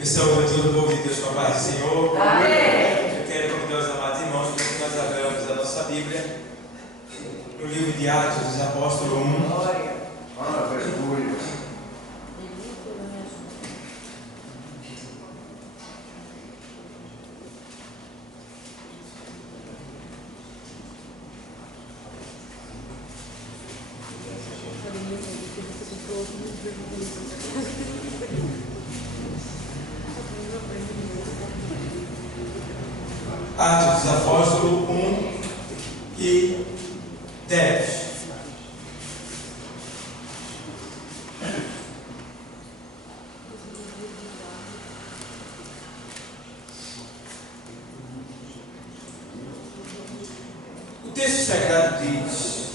Pessoal, todo o povo de Deus, com a paz do Senhor. Amém. Eu quero convidar os amados irmãos para que nós abramos a nossa Bíblia no livro de Atos dos Apóstolos 1. Glória. Aleluia. Atos dos Apóstolos 1 e 10. O texto sagrado diz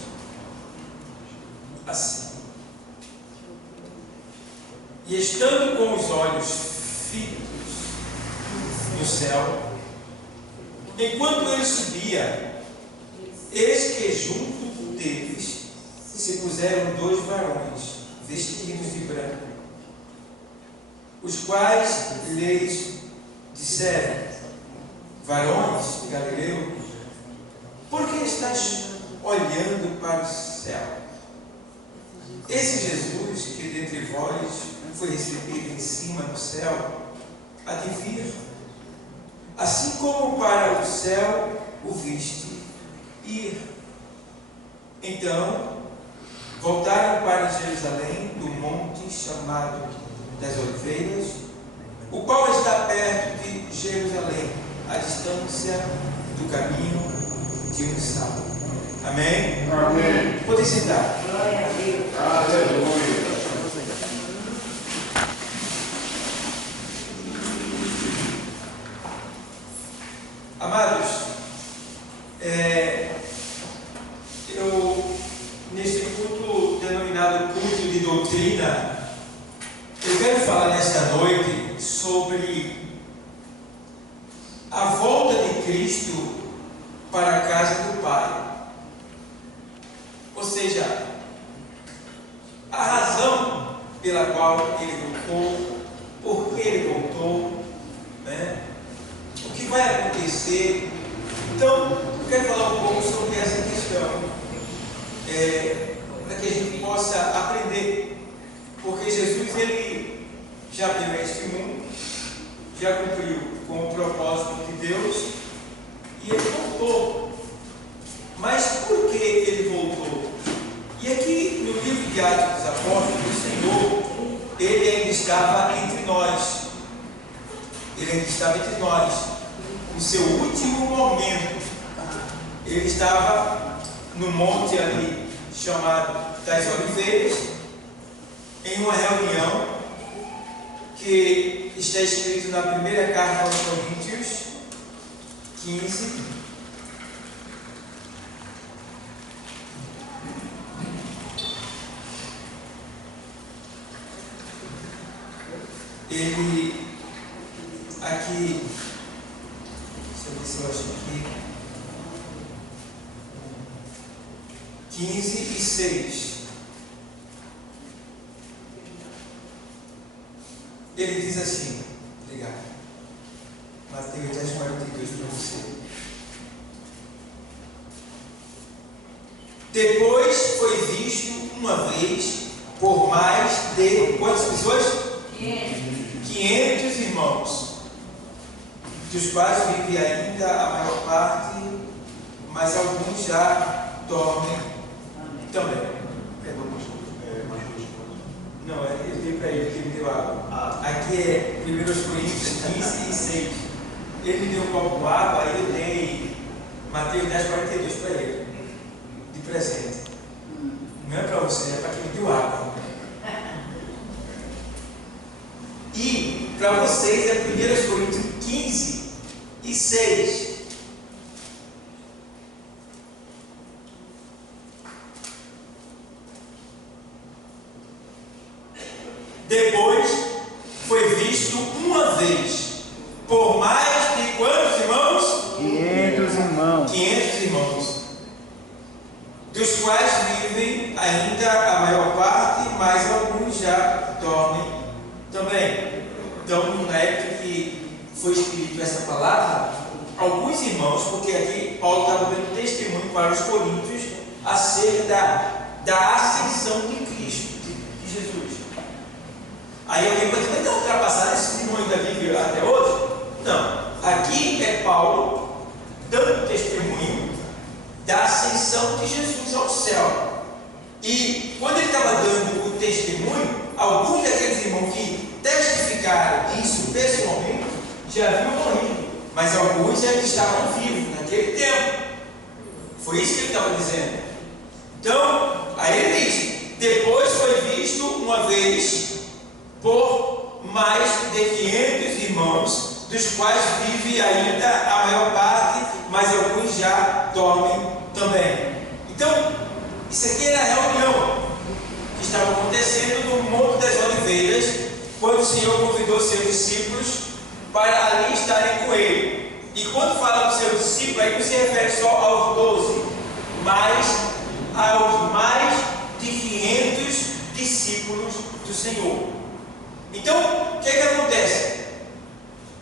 assim: e estando com os olhos fitos no céu, enquanto ele subia, eis que junto deles se puseram dois varões, vestidos de branco, os quais lhes disseram: varões de Galileu, por que estás olhando para o céu? Esse Jesus que dentre vós foi recebido em cima no céu, há de vir, assim como para o céu o viste ir. Então voltaram para Jerusalém do monte chamado das Oliveiras, o qual está perto de Jerusalém, à distância do caminho de um sábado. Amém? Amém. Podem sentar. Glória a Deus. Aleluia. Amados, eu, neste culto denominado culto de doutrina, eu quero falar nesta noite sobre a volta de Cristo para a casa do Pai. Ou seja, a razão pela qual ele voltou, por que ele voltou, né? O que vai acontecer. Então, eu quero falar um pouco sobre essa questão, para que a gente possa aprender, porque Jesus, ele já veio a este mundo, já cumpriu com o propósito de Deus, e ele voltou. Mas por que ele voltou? E aqui no livro de Atos dos Apóstolos, o Senhor, ele ainda estava entre nós. Ele ainda estava entre nós. No seu último momento, ele estava no monte ali, chamado das Oliveiras, em uma reunião que está escrito na primeira carta aos Coríntios 15. Ele aqui, deixa eu ver se eu acho aqui, 15 e 6. Ele diz assim, obrigado, Mateus 10:42 para você. Depois foi visto uma vez por mais de quantas pessoas? 500 irmãos, dos quais vive ainda a maior parte, mas alguns já dormem também. Não, eu dei para ele, que ele deu água. Aqui é 1 Coríntios 15 e 6. Ele me deu um copo de água, aí eu dei Mateus 10:42 para ele, de presente. Não é para você, é para quem me deu água. E para vocês é 1 Coríntios 15 e 6. Depois foi visto uma vez por mais de quantos irmãos? 500 irmãos. 500 irmãos, dos quais vivem ainda a maior parte, mas alguns já dormem também. Então, na época que foi escrita essa palavra, alguns irmãos, porque aqui Paulo estava dando testemunho para os coríntios acerca da ascensão de Cristo, de Jesus. Aí alguém pode dizer, mas não ultrapassar esse irmão ainda vive até hoje? Não. Aqui é Paulo dando testemunho da ascensão de Jesus ao céu. E quando ele estava dando o testemunho, alguns daqueles irmãos que testificaram isso pessoalmente já haviam morrido, mas alguns já estavam vivos naquele tempo. Foi isso que ele estava dizendo. Então, aí ele diz: depois foi visto uma vez por mais de 500 irmãos, dos quais vive ainda a maior parte, mas alguns já dormem também. Então, isso aqui era a reunião que estava acontecendo no Monte das Oliveiras, quando o Senhor convidou seus discípulos para ali estarem com ele. E quando fala dos seus discípulos, aí não se refere só aos 12, mas aos mais de 500 discípulos do Senhor. Então, o que acontece?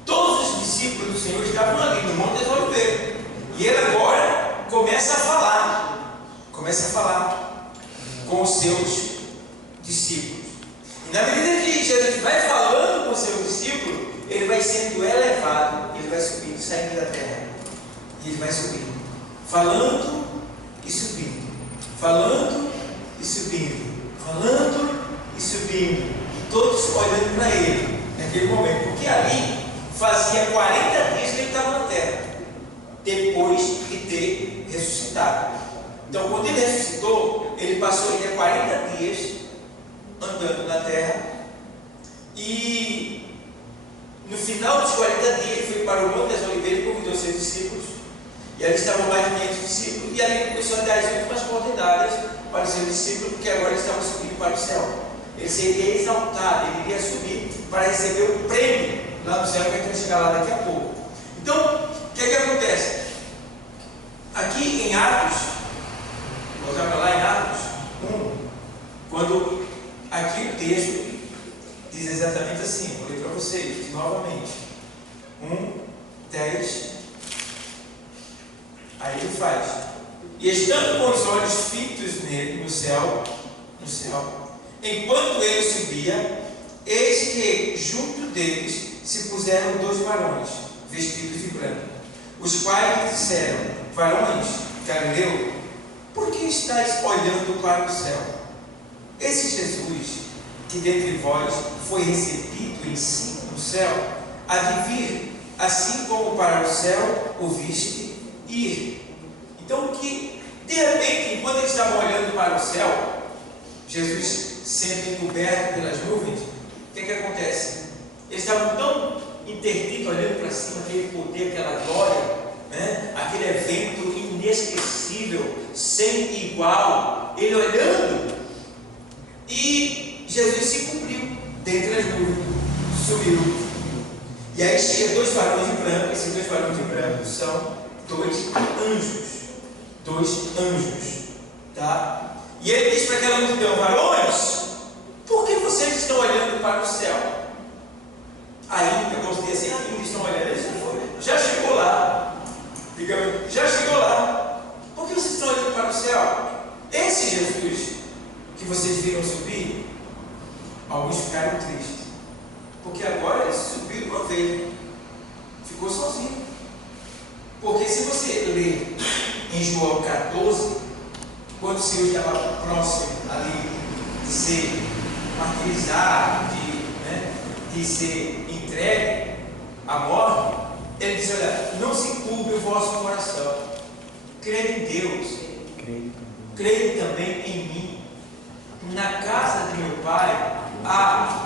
Todos os discípulos do Senhor estavam ali no Monte das Oliveiras, e ele agora começa a falar com os seus discípulos. E na medida que Jesus vai falando com os seus discípulos, ele vai sendo elevado, ele vai subindo, saindo da terra, e ele vai subindo, falando e subindo, falando e subindo, falando e subindo, e todos olhando para ele naquele momento, porque ali fazia 40 dias que ele estava na terra, depois de ter ressuscitado. Então, quando ele ressuscitou, ele passou ainda 40 dias andando na terra, e no final dos 40 dias ele foi para o Monte das Oliveiras e convidou seus discípulos, e ali estavam mais de 500 discípulos, e ali ele começou a dar as últimas coordenadas para os seus discípulos, porque agora ele estava subindo para o céu. Ele seria exaltado, ele iria subir para receber o prêmio lá no céu, que a gente vai chegar lá daqui a pouco. Então, o que acontece? Aqui em Atos, voltar para lá em Atos 1, quando aqui o texto diz exatamente assim, vou ler para vocês novamente, 1:10, aí ele faz: e estando com os olhos fitos nele, no céu, enquanto ele subia, eis que junto deles se puseram 2 varões, vestidos de branco, os quais disseram: varões Galileu, por que estáis olhando para o céu? Esse Jesus, que dentre vós foi recebido em cima no céu, há de vir, assim como para o céu o viste ir. Então, que de repente, enquanto eles estavam olhando para o céu, Jesus sendo encoberto pelas nuvens, o que acontece? Eles estavam tão interditos olhando para cima, aquele poder, aquela glória, né? Aquele evento inesquecível, sem igual, ele olhando, e Jesus se cumpriu dentre as nuvens, subiu, e aí chega 2 varões de branco. Esses 2 varões de branco são 2 anjos, tá? E ele diz para aquela multidão: varões, por que vocês estão olhando para o céu? Ainda, eu gostei assim, ainda estão olhando, eles já chegou lá, já chegou lá. Por que vocês estão olhando para o céu? Esse Jesus que vocês viram subir, alguns ficaram tristes, porque agora ele subiu uma vez, ficou sozinho. Porque se você ler em João 14, quando o Senhor estava próximo ali de ser martirizado, de ser entregue à morte, ele diz: olha, não se turbe o vosso coração, crede em Deus, crede também em mim. Na casa de meu pai há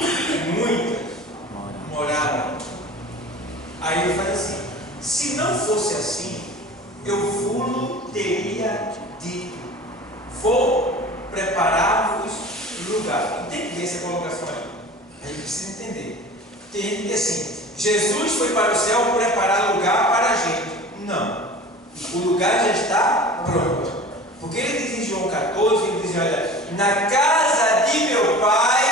muitas moradas. Aí ele faz assim: se não fosse assim, eu vos teria dito, vou preparar-vos lugar. Entende essa colocação aí? A gente precisa entender. Tem assim: Jesus foi para o céu preparar lugar para a gente. Não, o lugar já está pronto. Porque ele diz em João 14, ele diz: olha, na casa de meu pai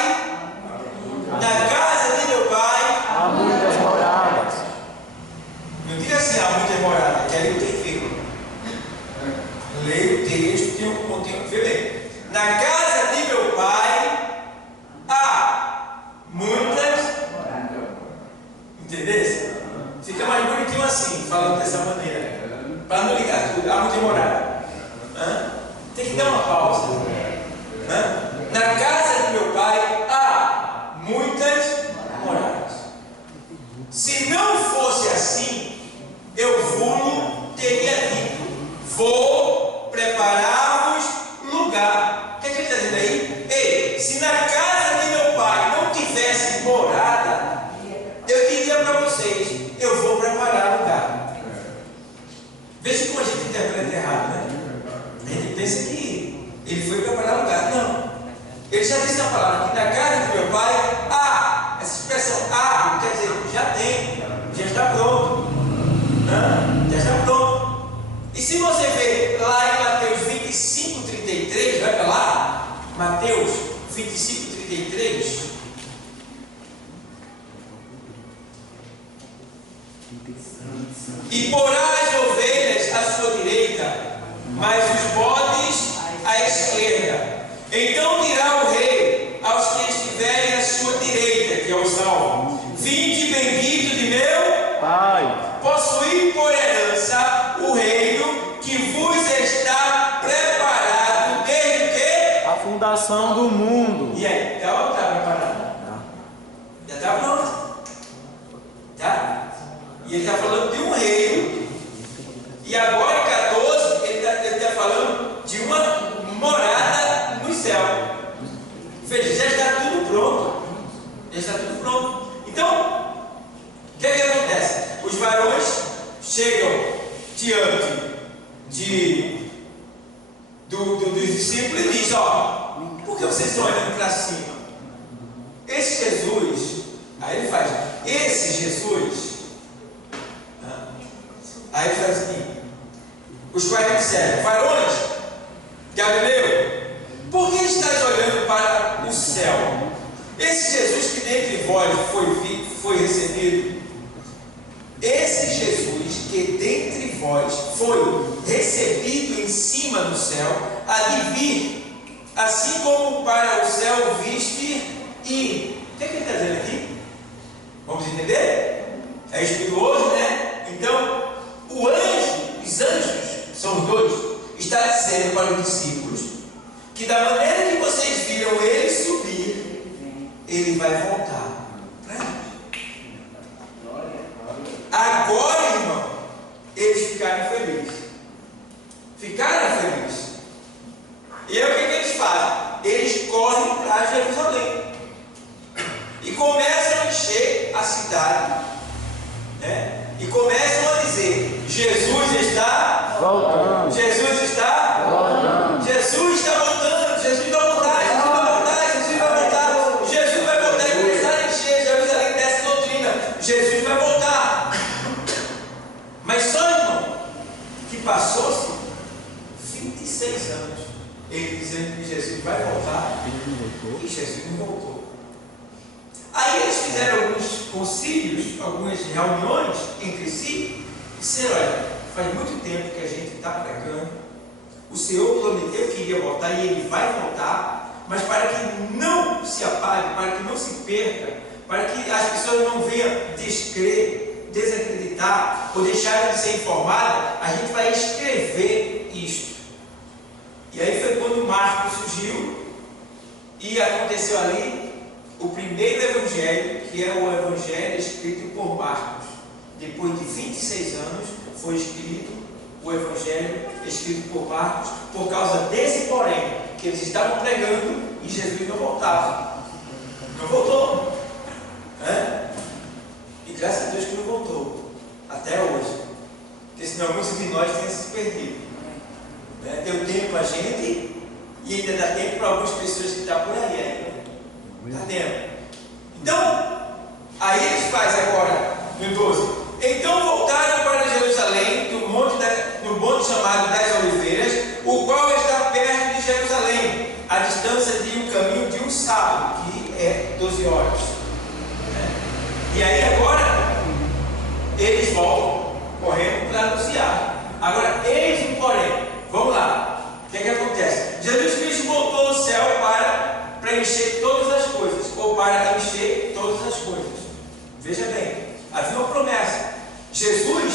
Entendeu? Fica mais bonitinho assim, falando dessa maneira. Para não ligar tudo, arma de morada. Tem que dar uma pausa. Na casa de meu pai há muitas moradas. Se não fosse assim, eu teria dito: vou preparar-vos lugar. O que é que ele está dizendo aí? Ei, se na casa de meu pai não tivesse morada, eu diria para vocês: eu vou preparar lugar. Veja como a gente interpreta errado, né? A gente pensa que ele foi preparar lugar. Não. Ele já disse na palavra que na casa de meu pai há. Essa expressão há quer dizer já tem, já está pronto. Já está pronto. E se você ver lá em Mateus 25:33, vai para lá, Mateus 25:33. E porá as ovelhas à sua direita, mas os bodes à esquerda. Então dirá o rei aos que estiverem à sua direita, que é o salmo: vinde bendito de meu Pai, possuí por herança o reino que vos está preparado desde o quê? a fundação do mundo. E aí, está ou não está preparado? Já está pronto. Tá? E ele está falando de um reino. E agora em 14, ele está falando de uma morada no céu. Veja, já está tudo pronto. Já está tudo pronto. Então, o que acontece? Os varões chegam diante dos discípulos e dizem: ó, por que vocês estão olhando para cima? Esse Jesus, aí ele faz, esse Jesus, aí ele faz assim: os quais disseram: varões, Galileu, por que estáis olhando para o céu? Esse Jesus que dentre vós foi recebido, esse Jesus que dentre vós foi recebido em cima do céu, há de vir, assim como para o céu viste ir. O que ele está dizendo aqui? Vamos entender? É espirituoso, né? Então, os anjos, são os dois, está dizendo para os discípulos que da maneira que vocês viram ele subir, ele vai voltar para eles. Agora, irmão, eles ficaram felizes. Ficaram felizes. E aí o que eles fazem? Eles correm para Jerusalém e começam a encher a cidade, né? E começam a dizer: Jesus está voltando. Jesus está voltando. Jesus está voltando. Jesus vai voltar. Jesus vai voltar. Jesus vai voltar. Jesus vai voltar. E começaram a encher Jerusalém dessa doutrina: Jesus vai voltar. Mas só, irmão, que passou-se 26 anos ele dizendo que Jesus vai voltar e Jesus não voltou. Aí eles fizeram alguns concílios, algumas reuniões entre si e disseram: olha, faz muito tempo que a gente está pregando, o Senhor prometeu que iria voltar e ele vai voltar, mas para que não se apague, para que não se perca, para que as pessoas não venham descrer, desacreditar ou deixarem de ser informadas, a gente vai escrever isto. E aí foi quando Marcos surgiu e aconteceu ali o primeiro evangelho, que é o evangelho escrito por Marcos. Depois de 26 anos foi escrito o evangelho escrito por Marcos, por causa desse porém, que eles estavam pregando e Jesus não voltava. Não voltou. E graças a Deus que não voltou até hoje, porque senão muitos de nós têm se perdido. Deu tempo para a gente e ainda dá tempo para algumas pessoas que estão por aí ainda. Está dentro. Então, aí eles fazem agora, no 12: então voltaram para Jerusalém, no monte chamado das Oliveiras, o qual está perto de Jerusalém, a distância de um caminho de um sábado, que é 12 horas. E aí agora, eles voltam correndo para anunciar. Agora, eis um porém. Vamos lá. O que é que acontece? Jesus Cristo voltou ao céu para encher todas as coisas, ou para encher todas as coisas. Veja bem, havia uma promessa. Jesus,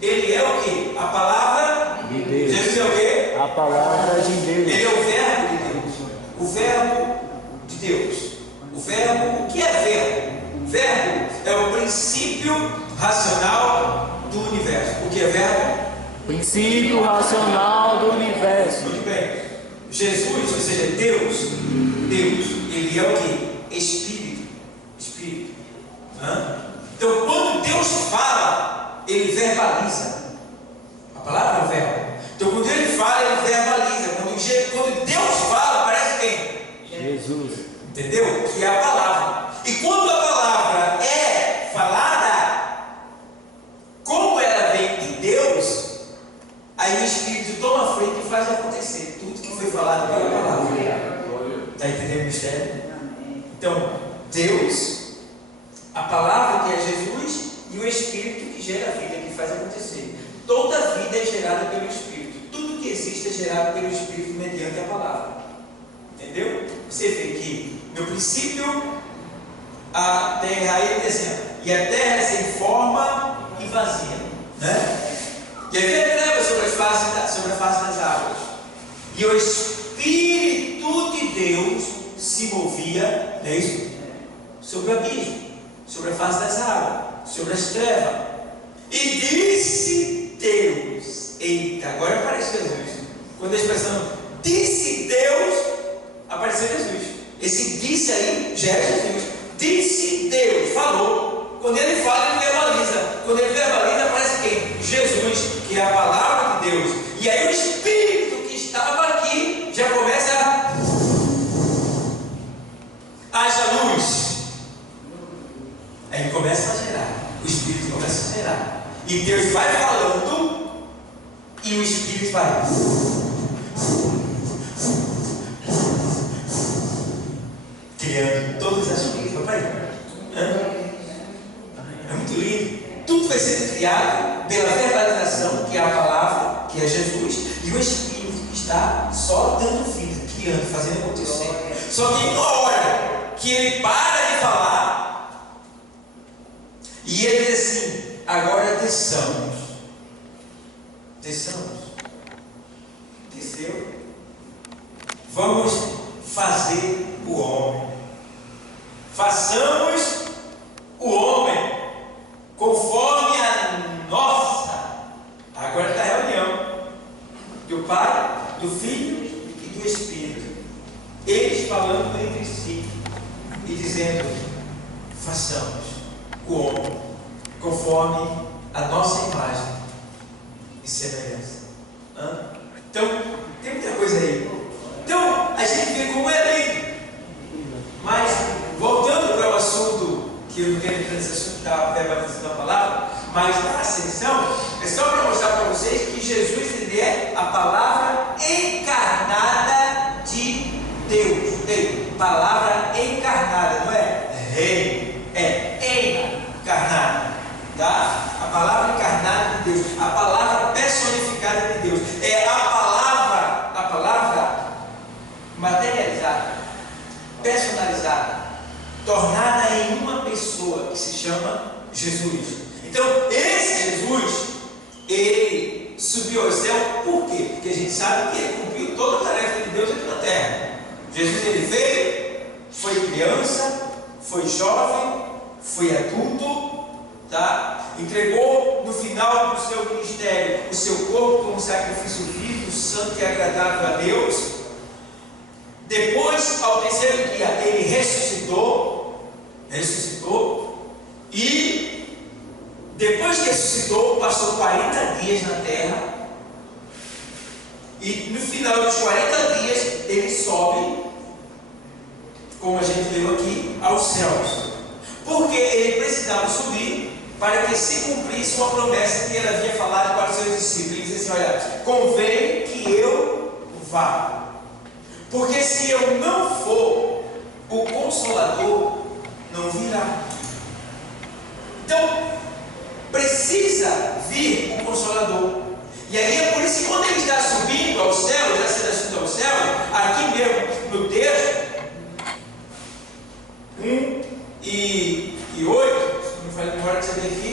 ele é o quê? A palavra De Deus. Jesus é o quê? A palavra de Deus. Ele é o verbo de Deus. O verbo de Deus. O verbo, o que é verbo? Verbo é o princípio racional do universo. O que é verbo? Princípio racional do universo. Muito bem. Jesus, ou seja, Deus, ele é o que? Espírito. Espírito. Então, quando Deus fala, ele verbaliza. A palavra é o verbo. Então, quando ele fala, ele verbaliza. Quando Deus fala, parece quem? Jesus. Entendeu? Que é a palavra. E quando a palavra é falada, como ela vem de Deus, aí o Espírito toma a frente e faz acontecer tudo que foi falado pela palavra. Está entendendo o mistério? Então, Deus, a palavra que é Jesus e o Espírito que gera a vida, que faz acontecer. Toda a vida é gerada pelo Espírito. Tudo que existe é gerado pelo Espírito mediante a palavra. Entendeu? Você vê que no princípio a terra, aí ele dizendo, e a terra é sem forma e vazia, né? E havia trevas sobre a face das águas, e o Espírito de Deus se movia, não é isso? Sobre o abismo, sobre a face das águas, sobre as trevas. E disse Deus, eita, agora aparece Jesus. Quando a expressão disse Deus, apareceu Jesus. Esse disse aí já é Jesus. Disse Deus, falou. Quando ele fala, ele verbaliza. Quando ele verbaliza, aparece quem? Jesus, que é a palavra de Deus. E aí o Espírito que estava aqui já começa a... haja luz. Aí começa a gerar. O Espírito começa a gerar. E Deus vai falando e o Espírito vai... criando todas as coisas. É muito lindo. Tudo vai sendo criado pela verbalização, que é a palavra, que é Jesus, e o Espírito que está só dando vida, criando, fazendo acontecer. Só que na hora que ele para de falar, e ele diz assim: agora desçamos. Desceu. Vamos fazer o homem. Façamos o homem conforme a nossa. Agora está a reunião do Pai, do Filho e do Espírito. Eles falando entre si e dizendo: façamos o homem conforme a nossa imagem e semelhança. Então, tem muita coisa aí. Então, a gente vê como é lindo. Mas, voltando para o assunto, que eu não quero entrar nesse assunto, está verbalizando a palavra, mas na ascensão, é só para mostrar para vocês que Jesus, ele é a palavra encarnada de Deus. Palavra encarnada, não é rei, é encarnada, tá? A palavra encarnada de Deus, a palavra personificada de Deus, é a palavra materializada, personalizada, tornada em uma pessoa que se chama Jesus. Então, esse Jesus, ele subiu ao céu, por quê? Porque a gente sabe que ele cumpriu toda a tarefa de Deus aqui na terra. Jesus, ele veio, foi criança, foi jovem, foi adulto, tá? Entregou no final do seu ministério o seu corpo como sacrifício vivo, santo e agradável a Deus. Depois, ao terceiro dia, ele ressuscitou, e depois que ressuscitou, passou 40 dias na terra, e no final dos 40 dias, ele sobe, como a gente leu aqui, aos céus, porque ele precisava subir para que se cumprisse uma promessa que ele havia falado para os seus discípulos. Ele disse assim: olha, convém que eu vá, porque se eu não for, o Consolador não virá. Então, precisa vir o Consolador. E aí é por isso que quando ele está subindo ao céu, já sendo assunto ao céu, aqui mesmo no texto 1 e 8, se não me falha a memória que você vê aqui,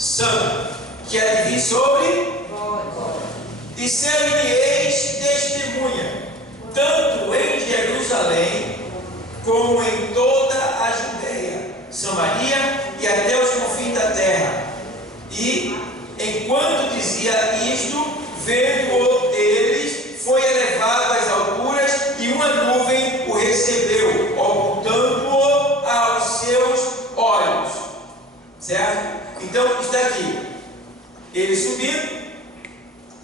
Santo, que há de vir sobre e ser-me-eis testemunha, tanto em Jerusalém, como em toda a Judeia, Samaria e até os confins da terra. E, enquanto dizia isto, vendo-o eles, foi elevado às alturas, e uma nuvem o recebeu, ocultando-o aos seus olhos. Certo? Então, está aqui. Eles subiram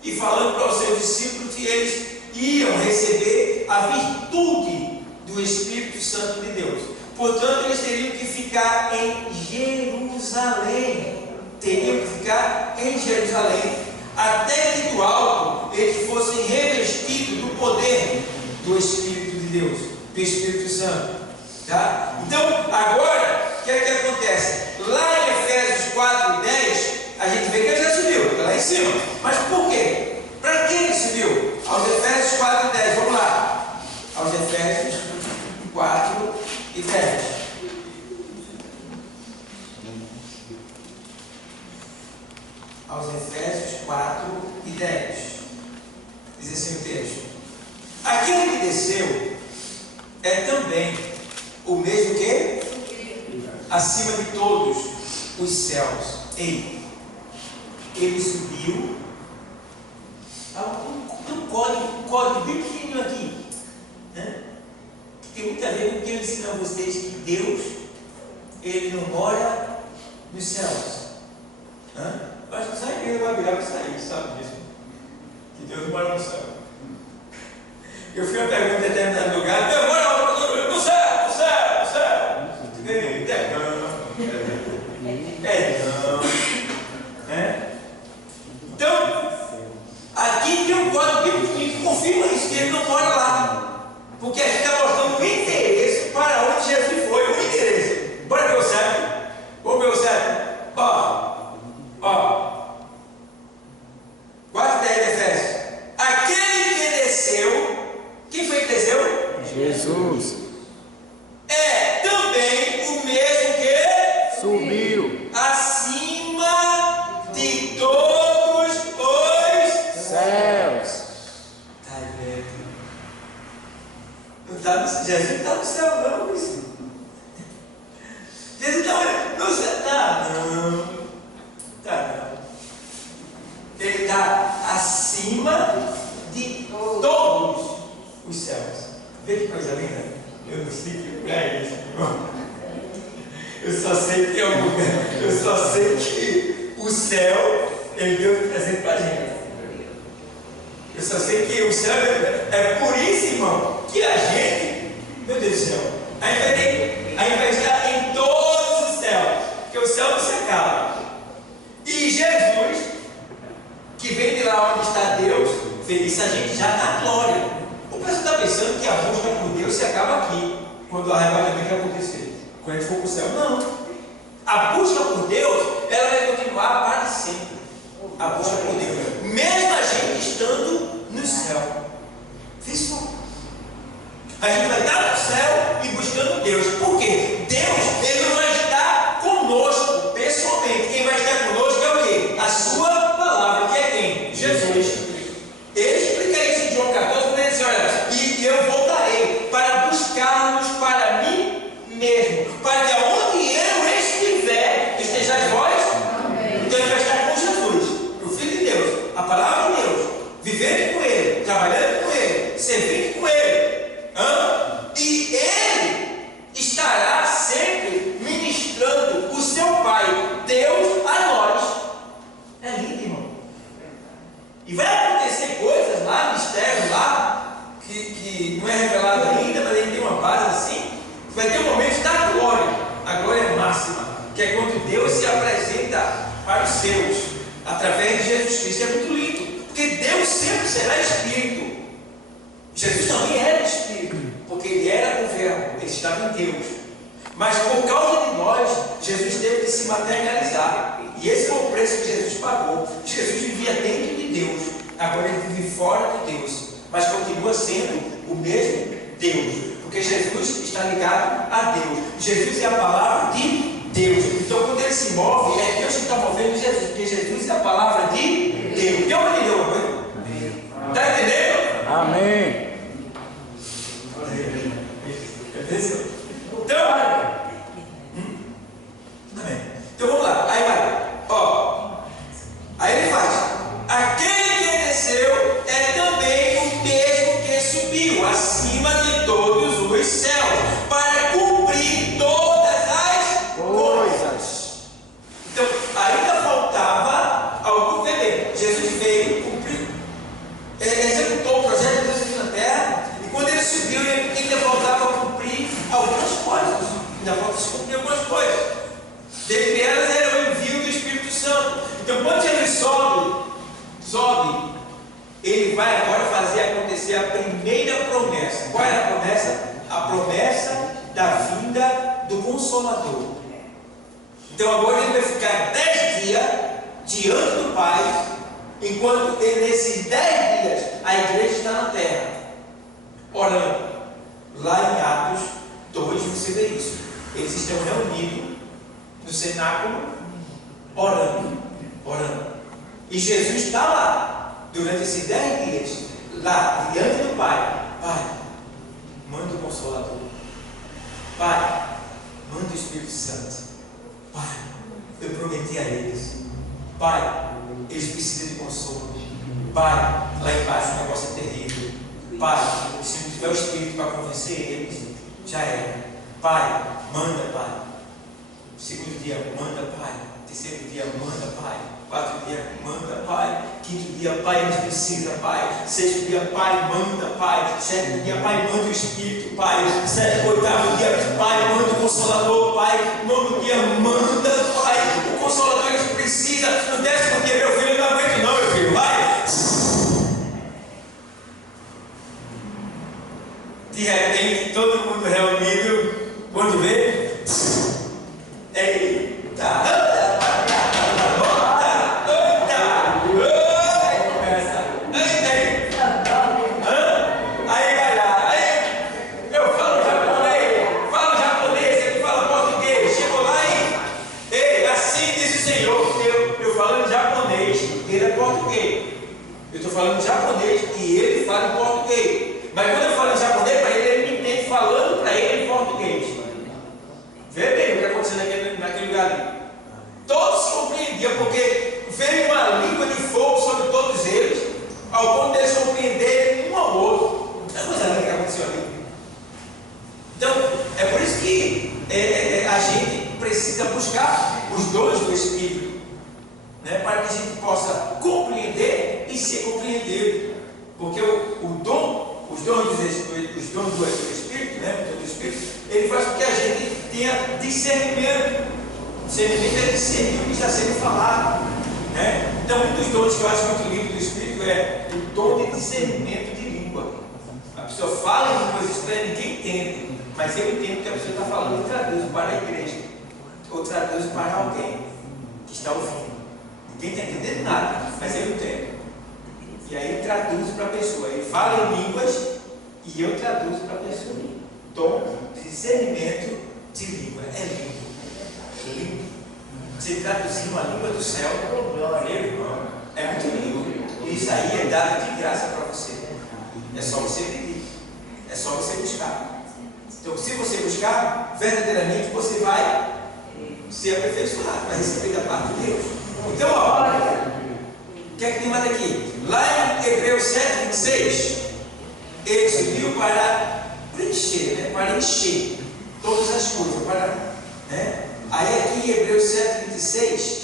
e falando para os seus discípulos que eles iam receber a virtude do Espírito Santo de Deus. Portanto, eles teriam que ficar em Jerusalém. Teriam que ficar em Jerusalém, até que do alto eles fossem revestidos do poder do Espírito de Deus, do Espírito Santo. Tá? Então, agora, o que é que acontece? Lá em Efésios 4 e 10, a gente vê que ele já subiu, está lá em cima. Mas por quê? Para que ele subiu? Aos Efésios 4 e 10, vamos lá. Aos Efésios 4 e 10. Aos Efésios 4 e 10. Diz assim o texto: aquele que desceu é também o mesmo que acima de todos os céus. Ele subiu. Um código bem pequenininho aqui, né? Que tem muito a ver com o que eu ensino a vocês, que Deus, ele não mora nos céus. Eu acho que só a igreja vai virar para sair, sabe disso? Que Deus não mora no céu. Eu fui a pergunta em determinado lugar: Deus mora no céu, no céu, no céu. Então, aqui tem um código bíblico que confirma isso, que ele não mora lá. Porque a gente está mostrando o interesse para onde Jesus foi, o interesse. Bora ver o 7. Vamos ver o 7. Ó. 4 10 de Efésios. Aquele que desceu, quem foi que desceu? Jesus. É também o mesmo que Subiu acima de todos os céus. Tá vendo? Não tá no, Jesus não está no céu, não, isso. Jesus está no céu. Tá não. Ele está acima de todos os céus. Vê que coisa linda. Eu não sei que lugar é esse, irmão. Eu só sei que é um lugar. Eu só sei que o céu ele deu de presente para a gente. Eu só sei que o céu é por isso, irmão, que a gente, meu Deus do céu, a gente vai estar em todos os céus, porque o céu não se acaba. E Jesus, que vem de lá onde está Deus, fez isso, a gente já na glória. O pessoal está pensando que a busca por Deus se acaba aqui, quando o arrebatamento acontecer, quando a gente for para o céu. Não. A busca por Deus, ela vai continuar para sempre. A busca por Deus, mesmo a gente estando no céu. Isso. A gente vai estar no céu e buscando Deus. Por quê? Deus, ele não vai estar conosco pessoalmente. Quem vai estar conosco é o quê? A sua palavra, que é quem? Jesus. Ele explica isso em João 14, quando ele diz: olha, e eu voltarei para buscar-nos para mim mesmo, para que aonde eu estiver, estejais vós. Então ele vai estar com Jesus, o Filho de Deus, a palavra de Deus, vivendo com ele, trabalhando com ele, servindo com ele. E ele estará sempre ministrando o seu Pai, Deus, a nós. É lindo, irmão. E vai acontecer coisas lá, mistérios lá, que não é revelado ainda, mas ele tem uma base assim. Vai ter um momento da glória, a glória máxima, que é quando Deus se apresenta para os seus, através de Jesus Cristo. É muito lindo, porque Deus sempre será Espírito. Jesus também era Espírito, porque ele era o Verbo, ele estava em Deus. Mas por causa de nós, Jesus teve que se materializar. E esse foi o preço que Jesus pagou. Jesus vivia dentro de Deus, agora ele vive fora de Deus, mas continua sendo o mesmo Deus, porque Jesus está ligado a Deus. Jesus é a palavra de Deus. Então quando ele se move, é Deus que está movendo Jesus, porque Jesus é a palavra de Deus. Deu para entender uma coisa? Está entendendo? Amém. Então, amém. Então vamos lá. Aí vai. Ó. Aí ele faz. Aquele que desceu é também o mesmo que subiu acima de todos os céus para cumprir todas as coisas. Então, ainda faltava algo bem. Jesus veio cumprir, executou o projeto de Deus aqui na terra, e quando ele subiu, ainda faltava cumprir algumas coisas. Ainda falta se cumprir algumas coisas. Dentre elas era o envio do Espírito Santo. Então, quando Jesus sobe, ele vai agora fazer acontecer a primeira promessa. Qual era a promessa? A promessa da vinda do Consolador. Então agora ele vai ficar 10 dias diante do Pai, enquanto nesses 10 dias a igreja está na terra, orando. Lá em Atos 2 você vê isso. Eles estão reunidos no cenáculo, orando. E Jesus está lá, durante esses 10 dias, lá diante do Pai. Pai, manda o Consolador. Pai, manda o Espírito Santo. Pai, eu prometi a eles. Pai, eles precisam de consolo. Pai, lá embaixo o negócio é terrível. Pai, se não tiver o Espírito para convencer eles, já era. Pai, manda, Pai. Segundo dia, manda, Pai. Terceiro dia, manda, Pai. Quarto dia, manda, Pai. Quinto dia, Pai, eles precisam, Pai. Sexto dia, Pai, manda, Pai. Sétimo dia, Pai, manda o Espírito, Pai. Oitavo dia, Pai, manda o Consolador, Pai. Nono dia, manda, Pai. O Consolador eles precisam. No 10º dia, meu filho, não aguento não, meu filho, vai. De repente, todo mundo reunido, quando vê, eita! Eu estou falando japonês e ele fala em português. Mas quando eu falo em japonês para ele, ele me entende falando para ele em português. Vê bem o que aconteceu naquele lugar ali. Todos se compreendiam, porque veio uma língua de fogo sobre todos eles, ao ponto deles compreenderem um ao outro. Não é coisa linda que aconteceu ali. Então, é por isso que a gente precisa buscar os dons do Espírito, né, para que a gente possa compreender e ser compreendido. Porque os dons do Espírito, né, do Espírito, ele faz com que a gente tenha discernimento. Discernimento é discernir o que está sendo falado, né? Então, um dos dons que eu acho muito lindo do Espírito é o dom de discernimento de língua. A pessoa fala em coisas estranhas, ninguém entende, mas eu entendo que a pessoa está falando e traduz para a igreja, ou traduz para alguém que está ouvindo. Ninguém está entendendo nada, mas eu entendo. E aí eu traduzo para a pessoa. Ele fala em línguas e eu traduzo para a pessoa. Dom de discernimento de língua. É lindo. Lindo. Você traduzir uma língua do céu, meu irmão, é muito lindo. E isso aí é dado de graça para você. É só você pedir. É só você buscar. Então, se você buscar, verdadeiramente você vai ser aperfeiçoado, vai receber da parte de Deus. Então, ó, o que é que tem mais aqui? Lá em Hebreus 7:26, ele subiu para preencher, né? Para encher todas as coisas, para, né? Aí aqui em Hebreus 7:26,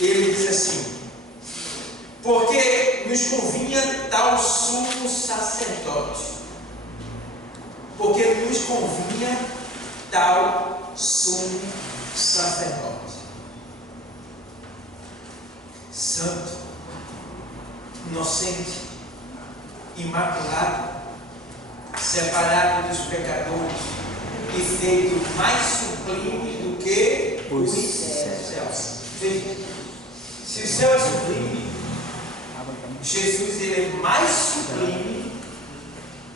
ele diz assim: porque nos convinha tal sumo sacerdote, porque nos convinha tal sumo sacerdote, santo, inocente, imaculado, separado dos pecadores e feito mais sublime do que os céus. Veja, se o céu é sublime, Jesus ele é mais sublime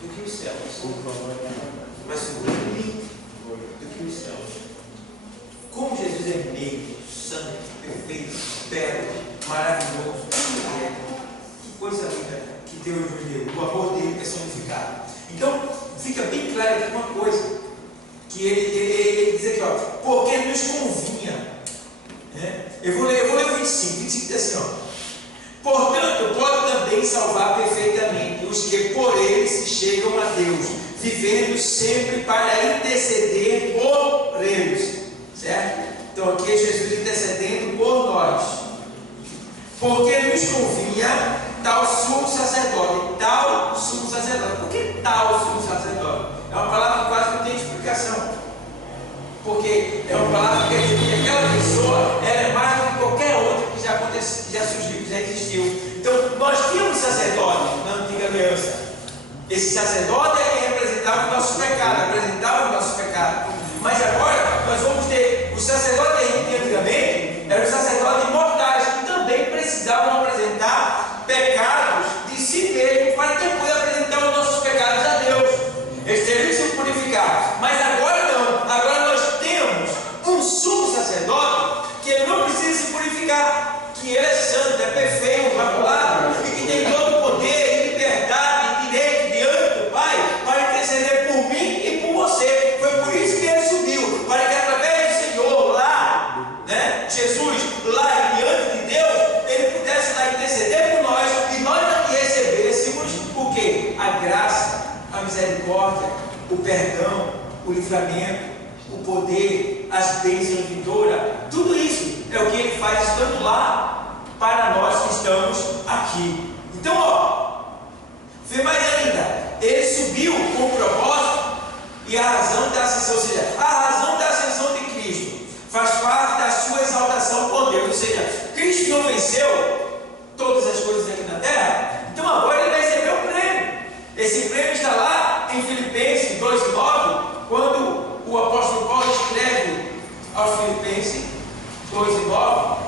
do que os céus. Mais sublime do que os céus. Deus é meio, santo, perfeito, belo, maravilhoso. Que coisa linda que Deus nos deu, o amor dele personificado. Então, fica bem claro aqui uma coisa, que ele diz aqui, ó, porque nos convinha. Né? Eu vou ler o 25 diz assim, ó. Portanto, pode também salvar perfeitamente os que por ele se chegam a Deus, vivendo sempre para interceder por eles. Certo? Então aqui é Jesus intercedendo por nós. Porque nos convinha tal sumo sacerdote. Tal sumo sacerdote. Por que tal sumo sacerdote? É uma palavra que quase não tem explicação. Porque é uma palavra que quer dizer que aquela pessoa ela é mais do que qualquer outra que já aconteceu, que já surgiu, que já existiu. Então, nós tínhamos sacerdote na antiga aliança. Esse sacerdote é quem representava o nosso pecado, apresentava o nosso pecado. Mas agora, nós vamos ter os sacerdotes que antigamente eram os sacerdotes mortais, que também precisavam apresentar pecados de si mesmos, para depois apresentar os nossos pecados a Deus. Eles teriam se purificar. Mas agora não. Agora nós temos um sumo sacerdote que ele não precisa se purificar, que ele é santo, é perfeito, imaculado, e que tem todo o poder, liberdade, direito diante do Pai para interceder por mim e por você. Foi por isso que ele subiu, para que através do Senhor lá, né, Jesus lá diante de Deus, ele pudesse lá interceder por nós e nós aqui recebêssemos o que? A graça, a misericórdia, o perdão, o livramento, o poder, as bênçãos vindouras. Tudo isso é o que ele faz estando lá para nós que estamos aqui. Então, ó, vê mais ainda, ele subiu com o propósito e a razão da ascensão, ou seja, a razão da ascensão de Cristo faz parte da sua exaltação por Deus, ou seja, Cristo não venceu todas as coisas aqui na terra, então agora ele vai receber o prêmio. Esse prêmio está lá em Filipenses 2,9, quando o apóstolo Paulo escreve aos Filipenses 2,9,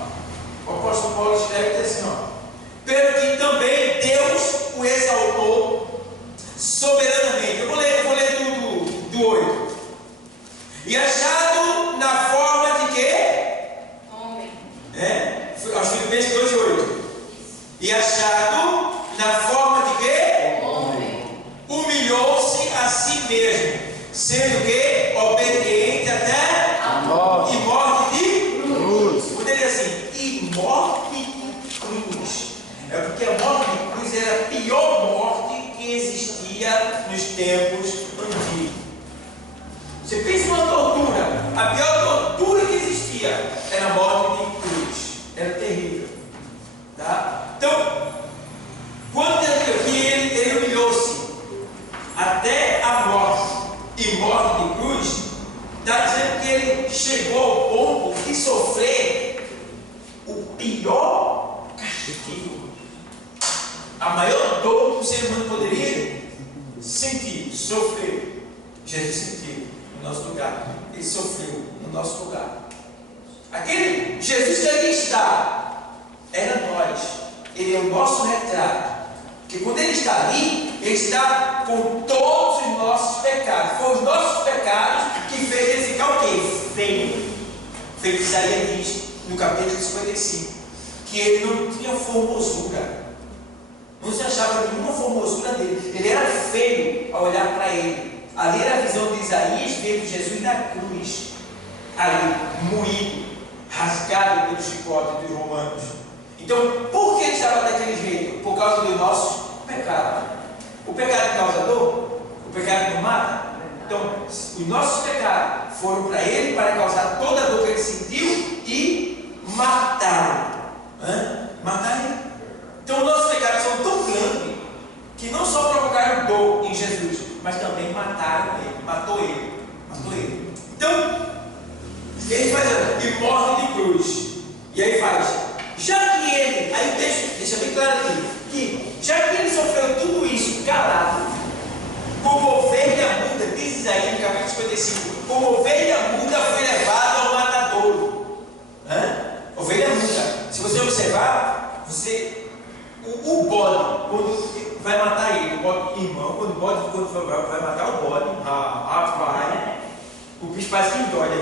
o apóstolo Paulo escreve assim, ó: pelo que também Deus o exaltou soberanamente. Eu vou ler do 8. E achado na forma de quê? Homem. Aos Filipenses 2,8. E achado na forma de quê? Homem. Humilhou-se a si mesmo, sendo que obediente até a morte. E morte de cruz. Poderia assim, e morte de cruz. É porque a morte de cruz era a pior morte que existia nos tempos antigos. Você pensa numa tortura, a pior tortura que existia era a morte de cruz. Era terrível. Tá? Então, quando ele humilhou-se até a morte e morte de cruz, está dizendo que ele chegou ao ponto de sofrer o pior castigo, a maior dor que o ser humano poderia sentir, sofrer. Jesus sentiu no nosso lugar, ele sofreu no nosso lugar. Aquele Jesus que ali está era nós, ele é o nosso retrato. Porque quando ele está ali, ele está com todos os nossos pecados. Foram os nossos pecados que fez ele ficar o quê? Feio. Feito Isaías diz no capítulo 55, que ele não tinha formosura. Não se achava nenhuma formosura dele. Ele era feio ao olhar para ele. Ali era a visão de Isaías vendo Jesus na cruz. Ali, moído, rasgado pelo chicote dos romanos. Então, por que ele estava daquele jeito? Por causa do nosso pecado. O pecado causa dor? O pecado não mata? Então, os nossos pecados foram para ele para causar toda a dor que ele sentiu e mataram. Mataram ele. Então, os nossos pecados são tão grandes que não só provocaram dor em Jesus, mas também mataram ele. Matou ele. Então, ele faz e morte de cruz. E aí faz. Já que ele, aí o texto deixa bem claro aqui, que já que ele sofreu tudo isso calado, como ovelha muda, diz Isaías no capítulo 55, como ovelha muda foi levado ao matadouro. Ovelha muda. Se você observar, o bode, quando vai matar ele, o bode irmão, quando vai matar o bode, rapaz, o bicho parece que endoida,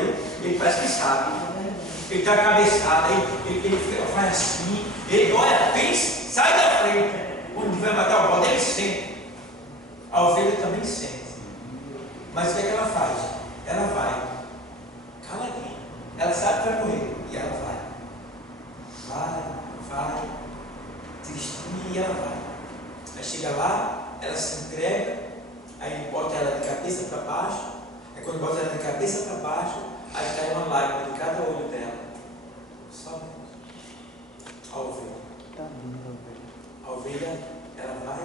ele parece que sabe. ele dá cabeçada, ele faz assim, ele olha, pensa, sai da frente. Quando vai matar o bode, ele sente. A ovelha também sente. Mas o que é que ela faz? Ela vai, caladinha. Ela sabe que vai morrer. E ela vai. Vai, tristinha, e ela vai. Aí chega lá, ela se entrega, aí bota ela de cabeça para baixo. Aí quando bota ela de cabeça para baixo, aí cai uma lágrima de cada olho dela. Só a ovelha. A ovelha, ela vai.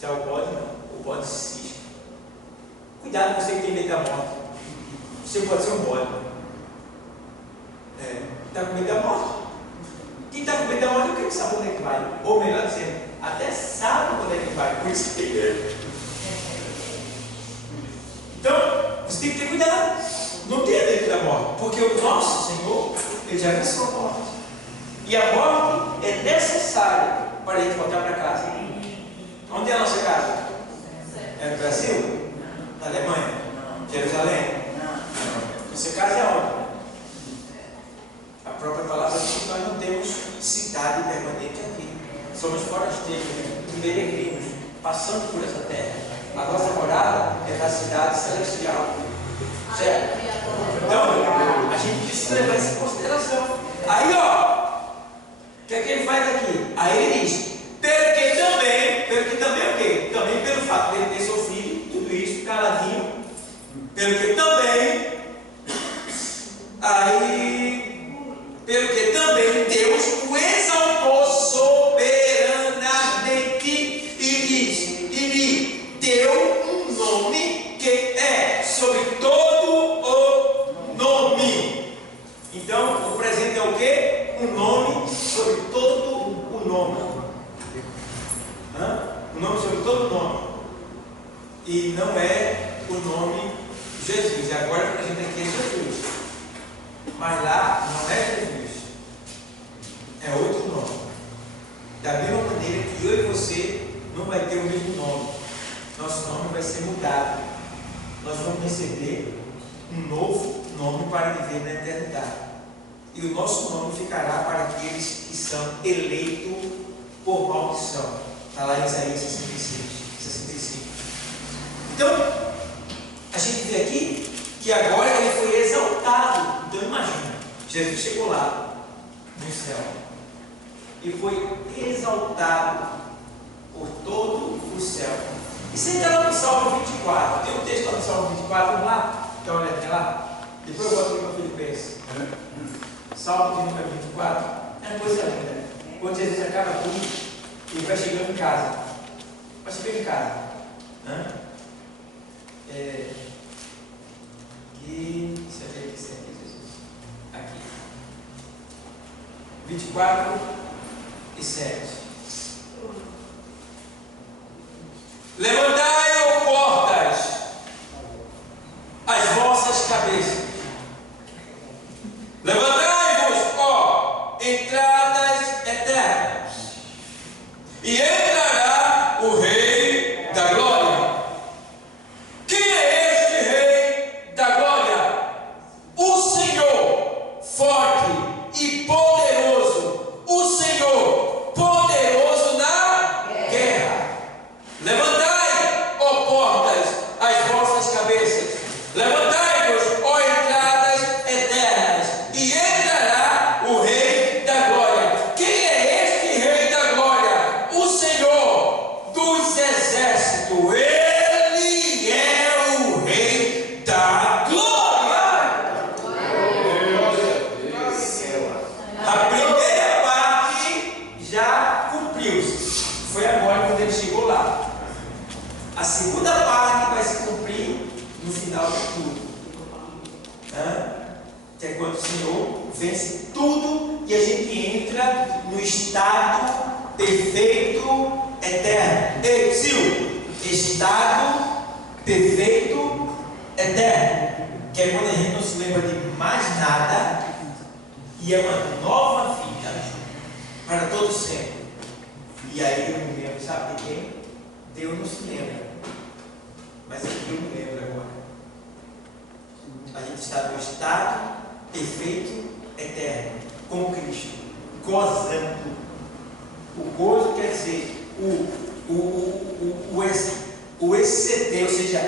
Já o bode não. O bode cisca. Cuidado com você que tem medo da morte. Você pode ser um bode. Está com medo da morte? Quem está com medo da morte, eu quero saber onde é que vai. Ou melhor dizendo, até sabe onde é que vai. Por isso que tem medo. Então, você tem que ter cuidado. Não tenha medo da morte. Porque o nosso Senhor, Ele já venceu a morte. E a morte é necessária para a gente voltar para casa. Onde é a nossa casa? É no Brasil? Na Alemanha? Jerusalém? Você casa é onde? A própria palavra diz que nós não temos cidade permanente aqui. Somos forasteiros, peregrinos, passando por essa terra. A nossa morada é na cidade celestial. Certo? Então, a gente precisa levar isso em consideração. Aí, ó, o que é que ele faz aqui? Aí ele diz, porque também o quê? Também pelo fato de ele ter sofrido tudo isso, caladinho, porque também Deus o exaltou soberanamente e lhe deu um nome que é sobre todo o nome. Então, o presente é o quê? Um nome sobre todo o nome. Um nome sobre todo o nome. E não é o nome Jesus. E agora a gente tem que ter Jesus. Mas lá não é Jesus. É outro nome. Da mesma maneira que eu e você não vai ter o mesmo nome. Nosso nome vai ser mudado. Nós vamos receber um novo nome para viver na eternidade. E o nosso nome ficará para aqueles que são eleitos por maldição. Está lá em Isaías 65. Então, a gente vê aqui que agora ele foi exaltado. Então imagina, Jesus chegou lá no céu e foi exaltado por todo o céu. E você está lá no Salmo 24, tem um texto lá no Salmo 24, vamos lá, dá uma olhadinha lá, depois eu boto aqui para Filipenses. Salmo de número 24, é uma coisa linda. Quando Jesus acaba tudo, ele vai chegando em casa. Vai chegando em casa. Aqui, deixa eu ver aqui, Jesus. Aqui. 24 e 7. Levantai, ó portas, as vossas cabeças. Levantai-vos, ó entradas eternas, e entrará o Rei da Glória. Quem é este Rei da Glória? O Senhor forte e poderoso, o Senhor poderoso na guerra. Levantai, ó portas, as vossas cabeças. Levantai-vos, ó entradas eternas, e entrará o Rei da Glória. Quem é este Rei da Glória? O Senhor dos Exércitos. Ele é o Rei da Glória. A primeira parte já cumpriu-se. Foi agora quando ele chegou lá. A segunda parte vai se cumprir no final de tudo. Que é quando o Senhor vence tudo e a gente entra no estado perfeito eterno. Exil, estado perfeito eterno. Que é quando a gente não se lembra de mais nada e é uma nova vida para todo sempre. E aí eu me lembro, sabe de quem? Deus não se lembra. Mas aqui eu me lembro agora. A gente está no estado perfeito, eterno, com Cristo, gozando. O gozo quer dizer o exceder, ou seja,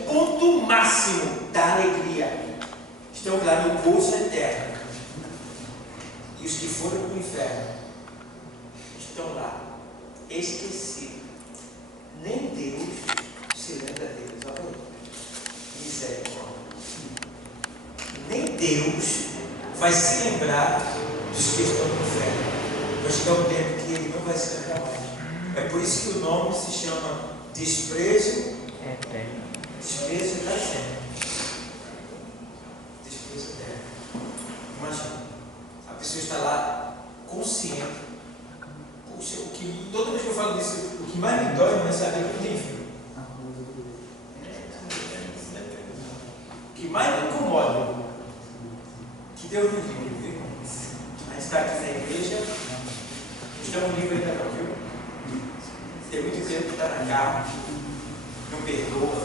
o ponto máximo da alegria. Estão lá no gozo eterno. E os que foram para o inferno estão lá, esquecidos. Nem Deus se lembra deles. Olha aí. Misericórdia. Nem Deus vai se lembrar dos que estão no inferno. Vai chegar um tempo que ele não vai se lembrar mais. É por isso que o nome se chama desprezo eterno. Desprezo eterno. Desprezo eterno. Imagina, a pessoa está lá consciente. Puxa, toda vez que eu falo disso, o que mais me dói não é saber que não tem filho. O que mais me incomoda, que Deus me livre, viu? A gente está aqui na igreja, estamos livres ainda não, viu? Tem muito tempo que está na carne, não perdoa,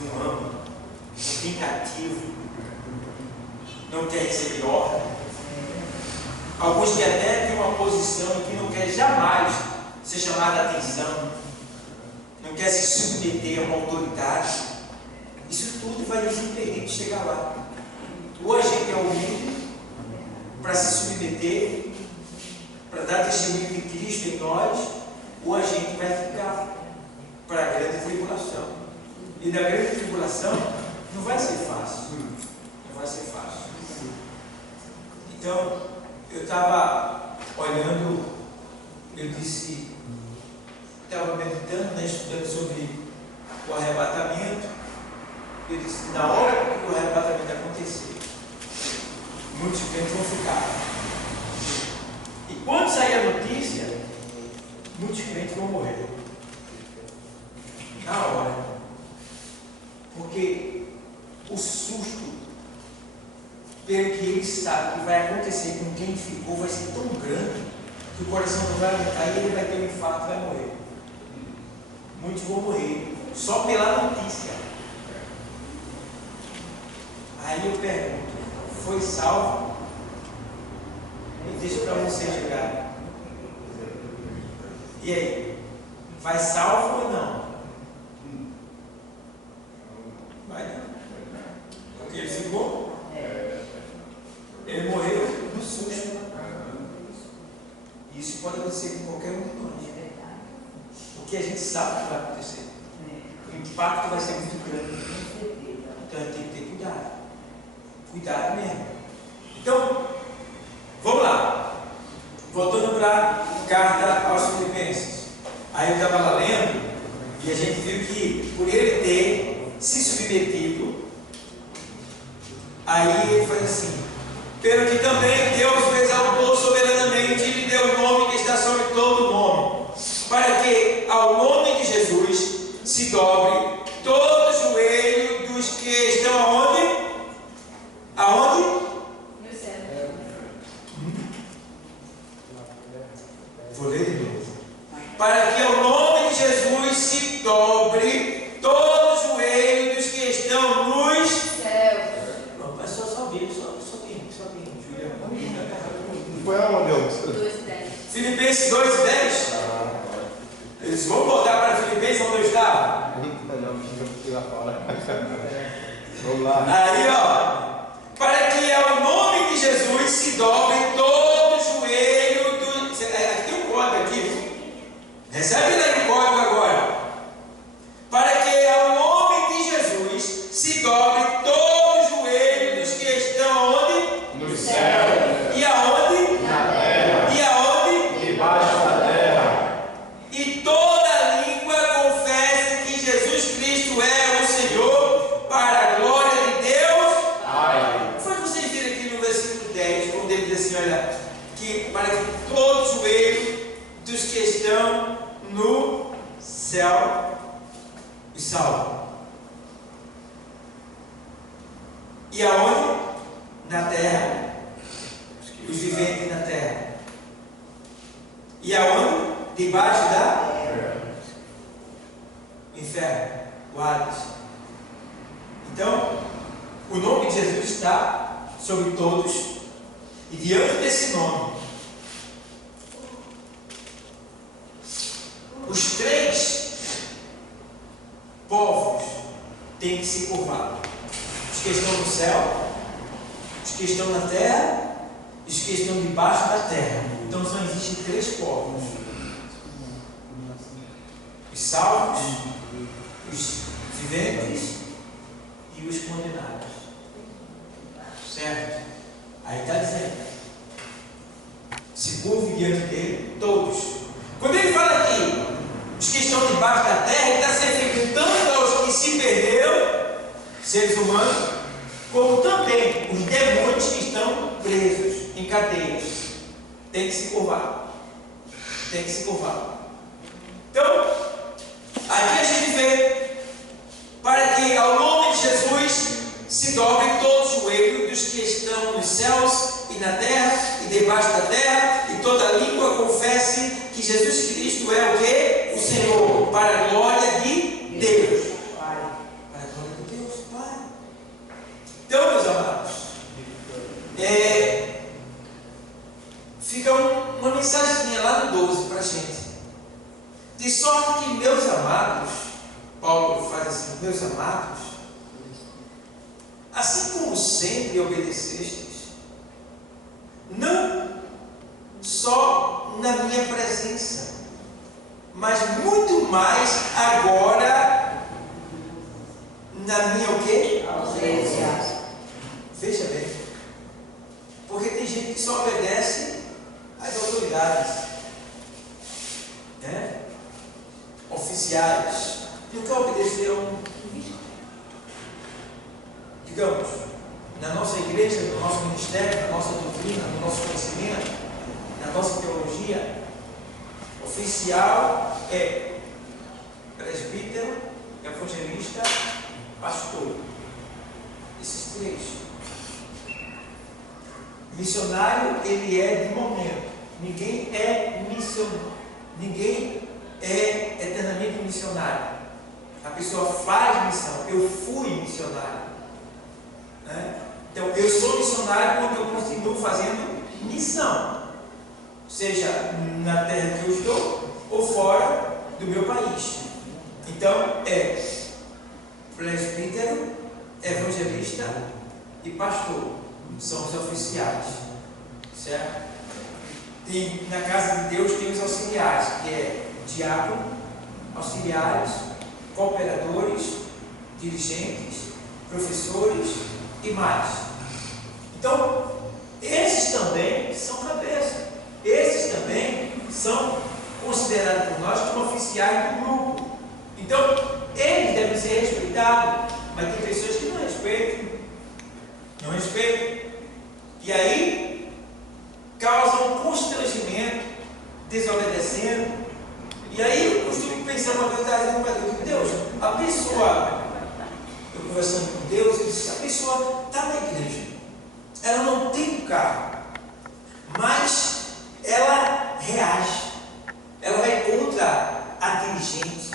não ama, não tem cativo, não quer receber ordem. Alguns que até têm uma posição que não quer jamais ser chamada a atenção, não quer se submeter a uma autoridade. Isso tudo vai nos impedir de chegar lá. Ou a gente é humilde para se submeter, para dar testemunho de Cristo em nós, ou a gente vai ficar para a grande tribulação. E na grande tribulação não vai ser fácil. Não vai ser fácil. Então, eu estava olhando, eu disse, estava meditando, estudando sobre o arrebatamento. Eu disse, na hora que o arrebatamento acontecer, muitos crentes vão ficar. E quando sair a notícia, muitos crentes vão morrer. Na hora. Porque o susto, pelo que ele sabe que vai acontecer com quem ficou, vai ser tão grande que o coração não vai aguentar e ele vai ter um infarto e vai morrer. Muitos vão morrer só pela notícia. Aí eu pergunto, foi salvo? Eu deixo para você julgar. E aí? Vai salvo ou não? Vai não. Porque ele ficou? Ele morreu no susto. Isso pode acontecer com qualquer um de nós. Porque a gente sabe que vai acontecer. O impacto vai ser muito grande. Então a gente tem que ter cuidado. Cuidado mesmo. Então, vamos lá. Voltando para a carta aos Filipenses. Aí eu estava lá lendo e a gente viu que por ele ter se submetido, aí ele faz assim: pelo que também Deus o exaltou soberanamente e lhe deu o nome que está sobre todo nome, para que ao nome de Jesus se dobre todo o joelho dos que estão aonde? Aonde? No céu. Vou ler de novo. Para que ao nome de Jesus se dobre todo o joelho dos que estão nos céus. Não, mas só tem, Julião. Foi aonde, Deus? 2:10. Filipenses 2:10. Eles vão voltar para Filipenses onde eu estava? Vamos lá. Aí, ó. Para que ao nome de Jesus se dobre todo o joelho do. Aqui tem um código aqui. Recebe daí o código agora. Para que ao nome de Jesus se dobre todo o joelho dos que estão onde? No céu. E aonde? Na terra. E aonde? Debaixo da terra. E toda língua confesse que Jesus Cristo é o Senhor, para a glória de Deus. Ai. Foi o que vocês viram aqui no versículo 10, quando ele diz assim, olha, que para que todo joelho dos que estão no céu e salvo. E aonde? Na terra. Os viventes na terra. E aonde? Debaixo da inferno. O Hades. Então, O nome de Jesus está sobre todos, e diante desse nome, os três povos têm que se curvar: os que estão no céu, os que estão na terra e os que estão debaixo da terra. Então só existem três povos: os salvos, os viventes e os condenados. Certo? Aí está dizendo: se curve diante dele todos. Quando ele fala aqui, os que estão debaixo da terra, ele está se referindo tanto aos que se perderam, seres humanos, como também os demônios que estão presos em cadeias. Tem que se curvar. Tem que se curvar. Então, aqui a gente vê, para que ao nome de Jesus se dobre todo o joelho dos que estão nos céus e na terra e debaixo da terra, e toda língua confesse que Jesus Cristo é o quê? O Senhor, para a glória de Deus. Pai. Para a glória de Deus, Pai. Então, meus amados, fica uma mensagenzinha lá no 12 para a gente. De sorte que, meus amados, Paulo faz assim: meus amados, assim como sempre obedecestes, não só na minha presença, mas muito mais agora na minha o quê? Ausência. Veja bem, porque tem gente que só obedece às autoridades, né? Oficiais, nunca obedeceu. Digamos, na nossa igreja, no nosso ministério, na nossa doutrina, no nosso conhecimento, na nossa teologia, oficial é presbítero, evangelista, pastor. Esses três. Missionário, ele é de momento. Ninguém é missionário. Ninguém é eternamente missionário. A pessoa faz missão. Eu fui missionário. Então, eu sou missionário quando eu continuo fazendo missão, seja na terra que eu estou ou fora do meu país. Então, é presbítero, evangelista e pastor, são os oficiais, certo? E na casa de Deus tem os auxiliares, que é diácono, auxiliares, cooperadores, dirigentes, professores e mais. Então, esses também são cabeça. Esses também são considerados por nós como oficiais do grupo. Então, eles devem ser respeitados, mas tem pessoas que não respeitam. Não respeitam. E aí, causam constrangimento, desobedecendo. E aí, eu costumo pensar uma verdade com Deus. A pessoa, eu conversando com Deus, ele disse: a pessoa está na igreja, ela não tem um carro, mas ela reage, ela vai contra a dirigente,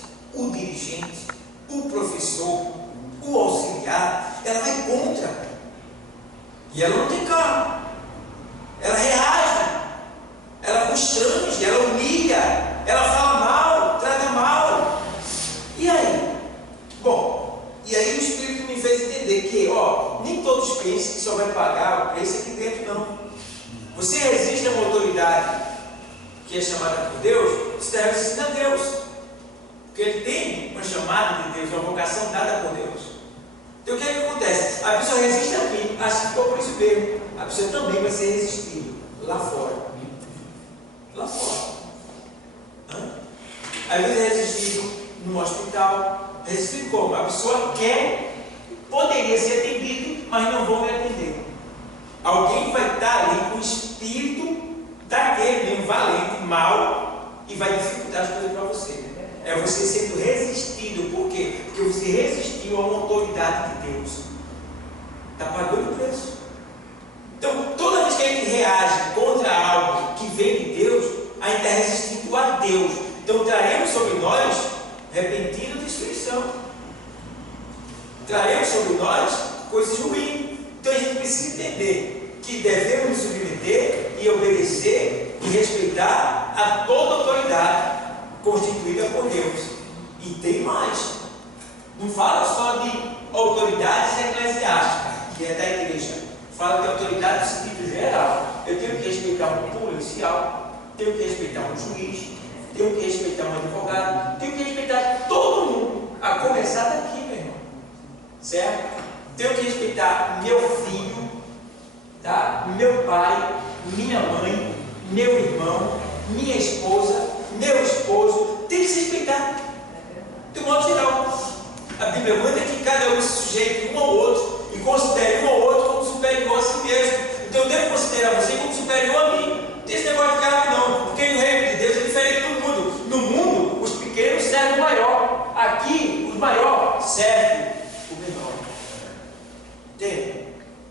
o professor, o auxiliar, ela vai contra, e ela não tem carro, ela reage, ela constrange, ela humilha, ela fala mal, trata mal. E aí? Bom, e aí o Espírito me fez entender que, nem todos pensam que só vai pagar o preço aqui dentro, não. Você resiste a uma autoridade que é chamada por Deus, você está resistindo a Deus. Porque ele tem uma chamada de Deus, uma vocação dada por Deus. Então o que é que acontece? A pessoa resiste aqui, acha que ficou por isso mesmo. A pessoa também vai ser resistida lá fora. Lá fora. Às vezes é resistido no hospital. Resistido como? A pessoa poderia ser atendido, mas não vão me atender. Alguém vai estar ali com o espírito daquele mesmo valente, mal, e vai dificultar as coisas para você. É você sendo resistido. Por quê? Porque você resistiu a uma autoridade de Deus. Está pagando o preço. Então, toda vez que a gente reage contra algo que vem de Deus, a gente está resistindo a Deus. Então, traremos sobre nós repentina destruição. Traremos sobre nós coisas ruins. Então a gente precisa entender que devemos nos submeter e obedecer e respeitar a toda autoridade constituída por Deus. E tem mais. Não fala só de autoridades eclesiásticas, que é da igreja. Fala de autoridade no sentido geral. Eu tenho que respeitar um policial, tenho que respeitar um juiz, tenho que respeitar um advogado, tenho que respeitar todo mundo, a começar daqui, meu irmão. Certo? Tenho que respeitar meu filho, tá? Meu pai, minha mãe, meu irmão, minha esposa, meu esposo. Tem que se respeitar. De modo geral. A Bíblia manda que cada um se sujeite um ao outro e considere um ao outro como superior a si mesmo. Então eu devo considerar você como superior a mim. Não tem esse negócio de cargo não, porque no reino de Deus é diferente do mundo. No mundo, os pequenos servem o maior. Aqui, os maiores servem o menor. Entende?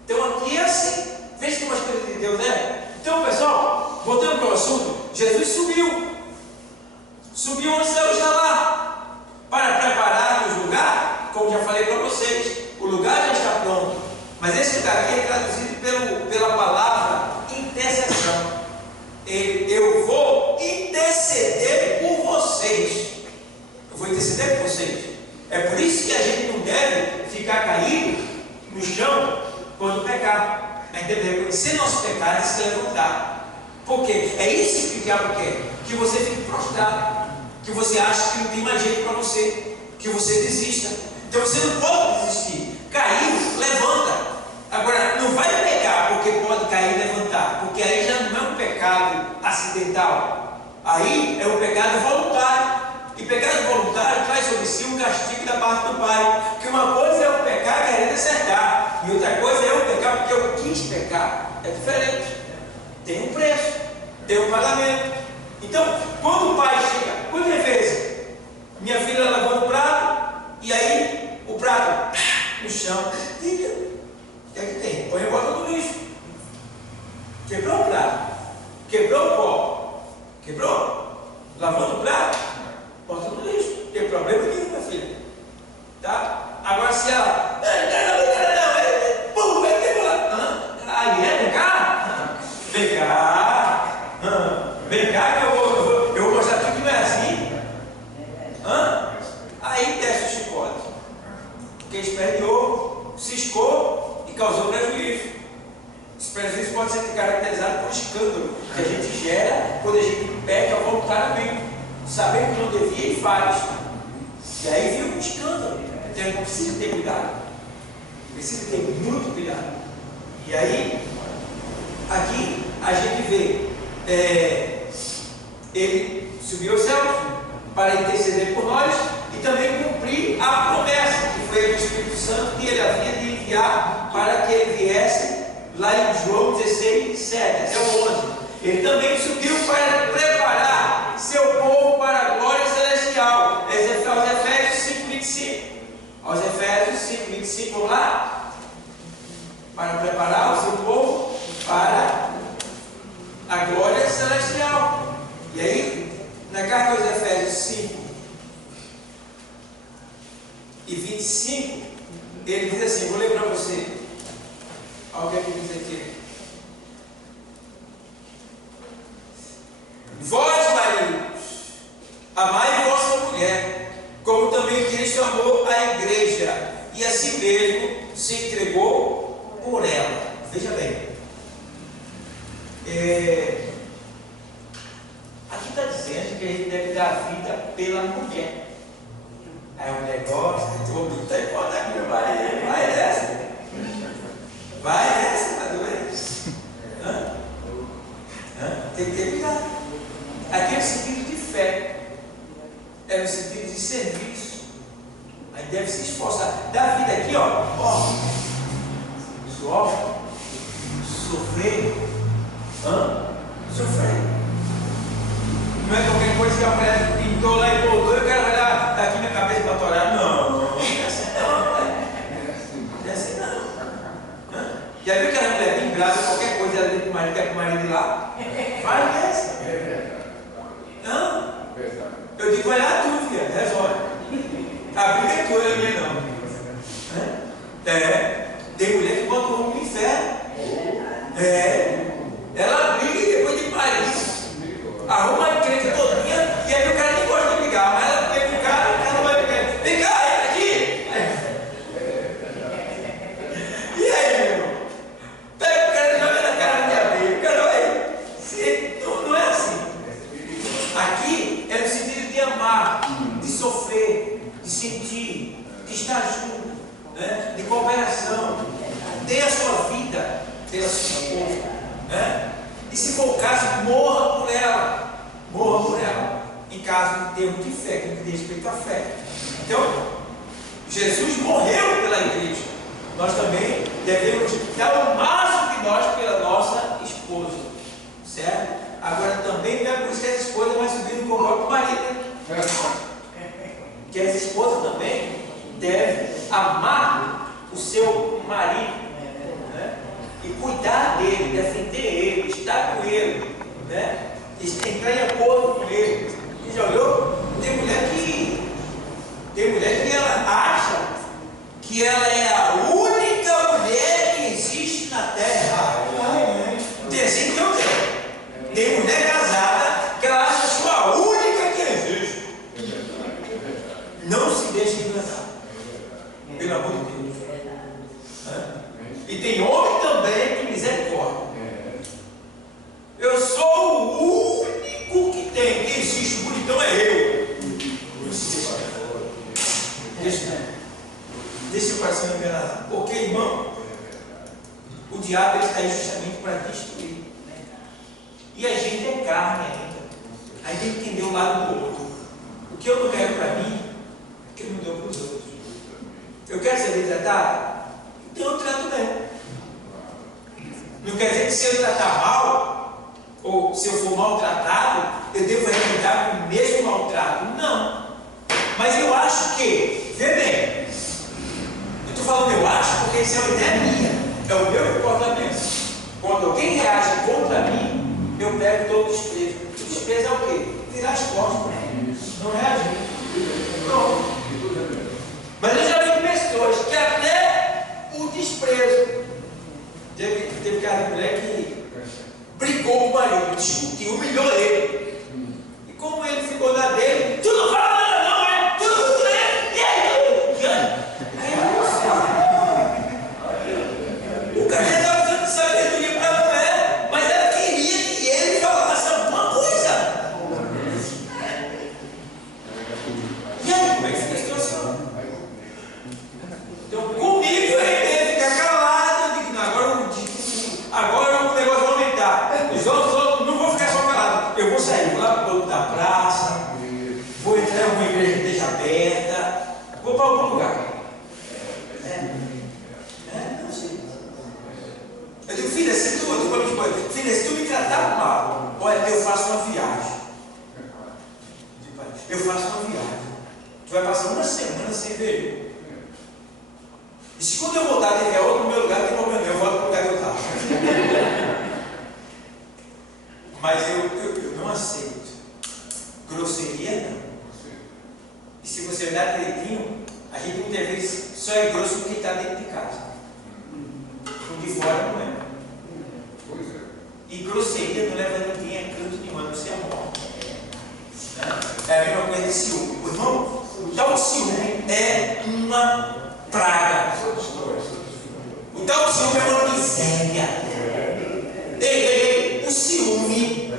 Então aqui é assim. Veja como as coisas de Deus é. Então, pessoal, voltando para o assunto, Jesus subiu. Subiu ao céu, está lá. Para preparar os lugares, como já falei para vocês, o lugar já está pronto. Mas esse lugar aqui é traduzido pela palavra intercessão. Eu vou interceder por vocês. Eu vou interceder por vocês. É por isso que a gente não deve ficar caído no chão quando pecar. A gente deve reconhecer nosso pecado e se levantar. Por quê? É isso que o diabo quer. Que você fique prostrado. Que você acha que não tem mais jeito para você, que você desista. Então você não pode desistir. Caiu, levanta. Agora, não vai pecar porque pode cair e levantar, porque aí já não é um pecado acidental. Aí é um pecado voluntário. E pecado voluntário traz sobre si um castigo da parte do Pai. Porque uma coisa é eu pecar querendo acertar, e outra coisa é eu pecar porque eu quis pecar. É diferente. Tem um preço, tem um pagamento. Então, quando o pai chega, quando ele fez? Minha filha lavando o prato, e aí o prato no chão. Filha, o que é que tem? Põe e bota no lixo. Quebrou o prato, quebrou o copo, quebrou? Lavando o prato, bota no lixo. Não tem problema nenhum, minha filha. Tá? Agora se ela. Pum, vai quebrar. Aí é, vem cá. Vem cá. Vem cá que eu vou mostrar tudo que não é assim. Aí desce o chicote. Porque esperneou, ciscou e causou prejuízo. Esse prejuízo pode ser caracterizado por escândalo que a gente gera quando a gente peca voluntariamente, sabendo que não devia e faz. E aí vira um escândalo. Então precisa ter cuidado. Precisa ter muito cuidado. E aí, aqui a gente vê. Ele subiu ao céu para interceder por nós e também cumprir a promessa que foi do Espírito Santo que ele havia de enviar para que ele viesse lá em João 16, 7 até o 11. Ele também subiu para preparar seu povo para a glória celestial. Aos Efésios 5:25. Aos Efésios 5:25, vamos lá? Para preparar o seu povo para a glória celestial. E aí, na carta aos Efésios 5 e 25, ele diz assim, vou ler para você. Olha o que ele diz aqui. Vós, maridos, amai vossa mulher, como também Cristo amou a igreja, e a si mesmo se entregou por ela. Veja bem. Aqui está dizendo que a gente deve dar a vida pela mulher. É um negócio, todo mundo está empolgado, meu marido, vai nessa. Vai nessa, tá doendo? Tem que ter cuidado. Aqui é no sentido de fé, é no sentido de serviço. Aí deve se esforçar. Dá vida aqui, ó, suor, sofrer, sofrer. Não é qualquer coisa que a mulher pintou lá e voltou, eu quero olhar aqui minha cabeça para torar. Não, não é assim não, não é assim não. Já viu aquela mulher bem grávida, qualquer coisa ela dentro do marido, quer que o marido ir lá? Vai nessa. Não? Eu digo, vai lá tu, filha, resolve. A briga é tua, não é minha não. Tem mulher que bota o homem no inferno. Ela briga e depois de Paris arruma a encrenca todinha, e aí o cara nem gosta de brigar, mas ela pega o cara vai brigar. Vem cá, entra aqui! E aí, meu irmão? Pega o cara e joga na cara de abelha. O cara vai. Não é assim. Aqui é no sentido de amar, de sofrer, de sentir, de estar junto, né? De cooperação. Dê a sua vida pela sua esposa, né? E se for o caso, morra por ela. Morra por ela. Em caso de termos de fé, que diz respeito à fé. Então, Jesus morreu pela igreja. Nós também devemos dar o máximo de nós pela nossa esposa. Certo? Agora também não é por isso que as esposas vão subir no cobro do marido. Que as esposas também devem amar o seu marido. E cuidar dele, defender ele, estar com ele, né? Entrar em acordo com ele. Você já olhou? Tem mulher que ela acha que ela é a única mulher que existe na terra. Tem assim que eu tenho. Tem mulher casada que ela acha que é a única que existe. Não se deixe enganar. Pelo amor de Deus. E tem homem também que misericórdia. Eu sou o único que tem, que existe, o bonitão é eu. Deixa o coração enganar. Porque, irmão, o diabo está aí justamente para destruir. E a gente é carne ainda. A gente tem que entender o lado do outro. O que eu não quero para mim, o que eu não dou para os outros. Eu quero ser bem tratado? Então eu trato bem. Não quer dizer que se eu tratar mal, ou se eu for maltratado, eu devo revidar com o mesmo maltrato. Não. Mas eu acho que, vê bem, eu estou falando eu acho porque isso é uma ideia minha, é o meu comportamento. Quando alguém reage contra mim, eu pego todo o desprezo. O desprezo é o quê? Virar as costas. Não reagir. Pronto. Mas eu já vi pessoas que até o desprezo. Teve cara de mulher que brigou com o marido, discutiu, humilhou ele. E como ele ficou na dele, tu não fala nada não, é? Tu não é? E aí? O cara já estava usando sabedoria para a mulher, mas ela queria que ele falasse alguma coisa. E aí, como é que fica a situação? Então, comigo eu ia ficar calado. Eu digo, não, agora o negócio vai aumentar. Os outros não vão ficar só calados. Eu vou sair, vou lá para o outro da praça, vou entrar em alguma igreja que esteja aberta, vou para algum lugar. Não sei. Eu digo, filha, se tu me tratar mal, olha, eu faço uma viagem. Eu faço uma viagem. Tu vai passar uma semana sem ver eu. E se quando eu voltar tiver outro no meu lugar, não tem problema, eu volto para o lugar que eu estava. Mas eu não aceito. Grosseria não. E se você olhar direitinho, a gente muitas vezes só é grosso porque está dentro de casa. Porque fora não é. E grosseria não leva ninguém a canto nenhum, a não ser a morte. É a mesma coisa de ciúme. O irmão, o tal ciúme é uma praga. O tal ciúme é uma miséria. Ei, o ciúme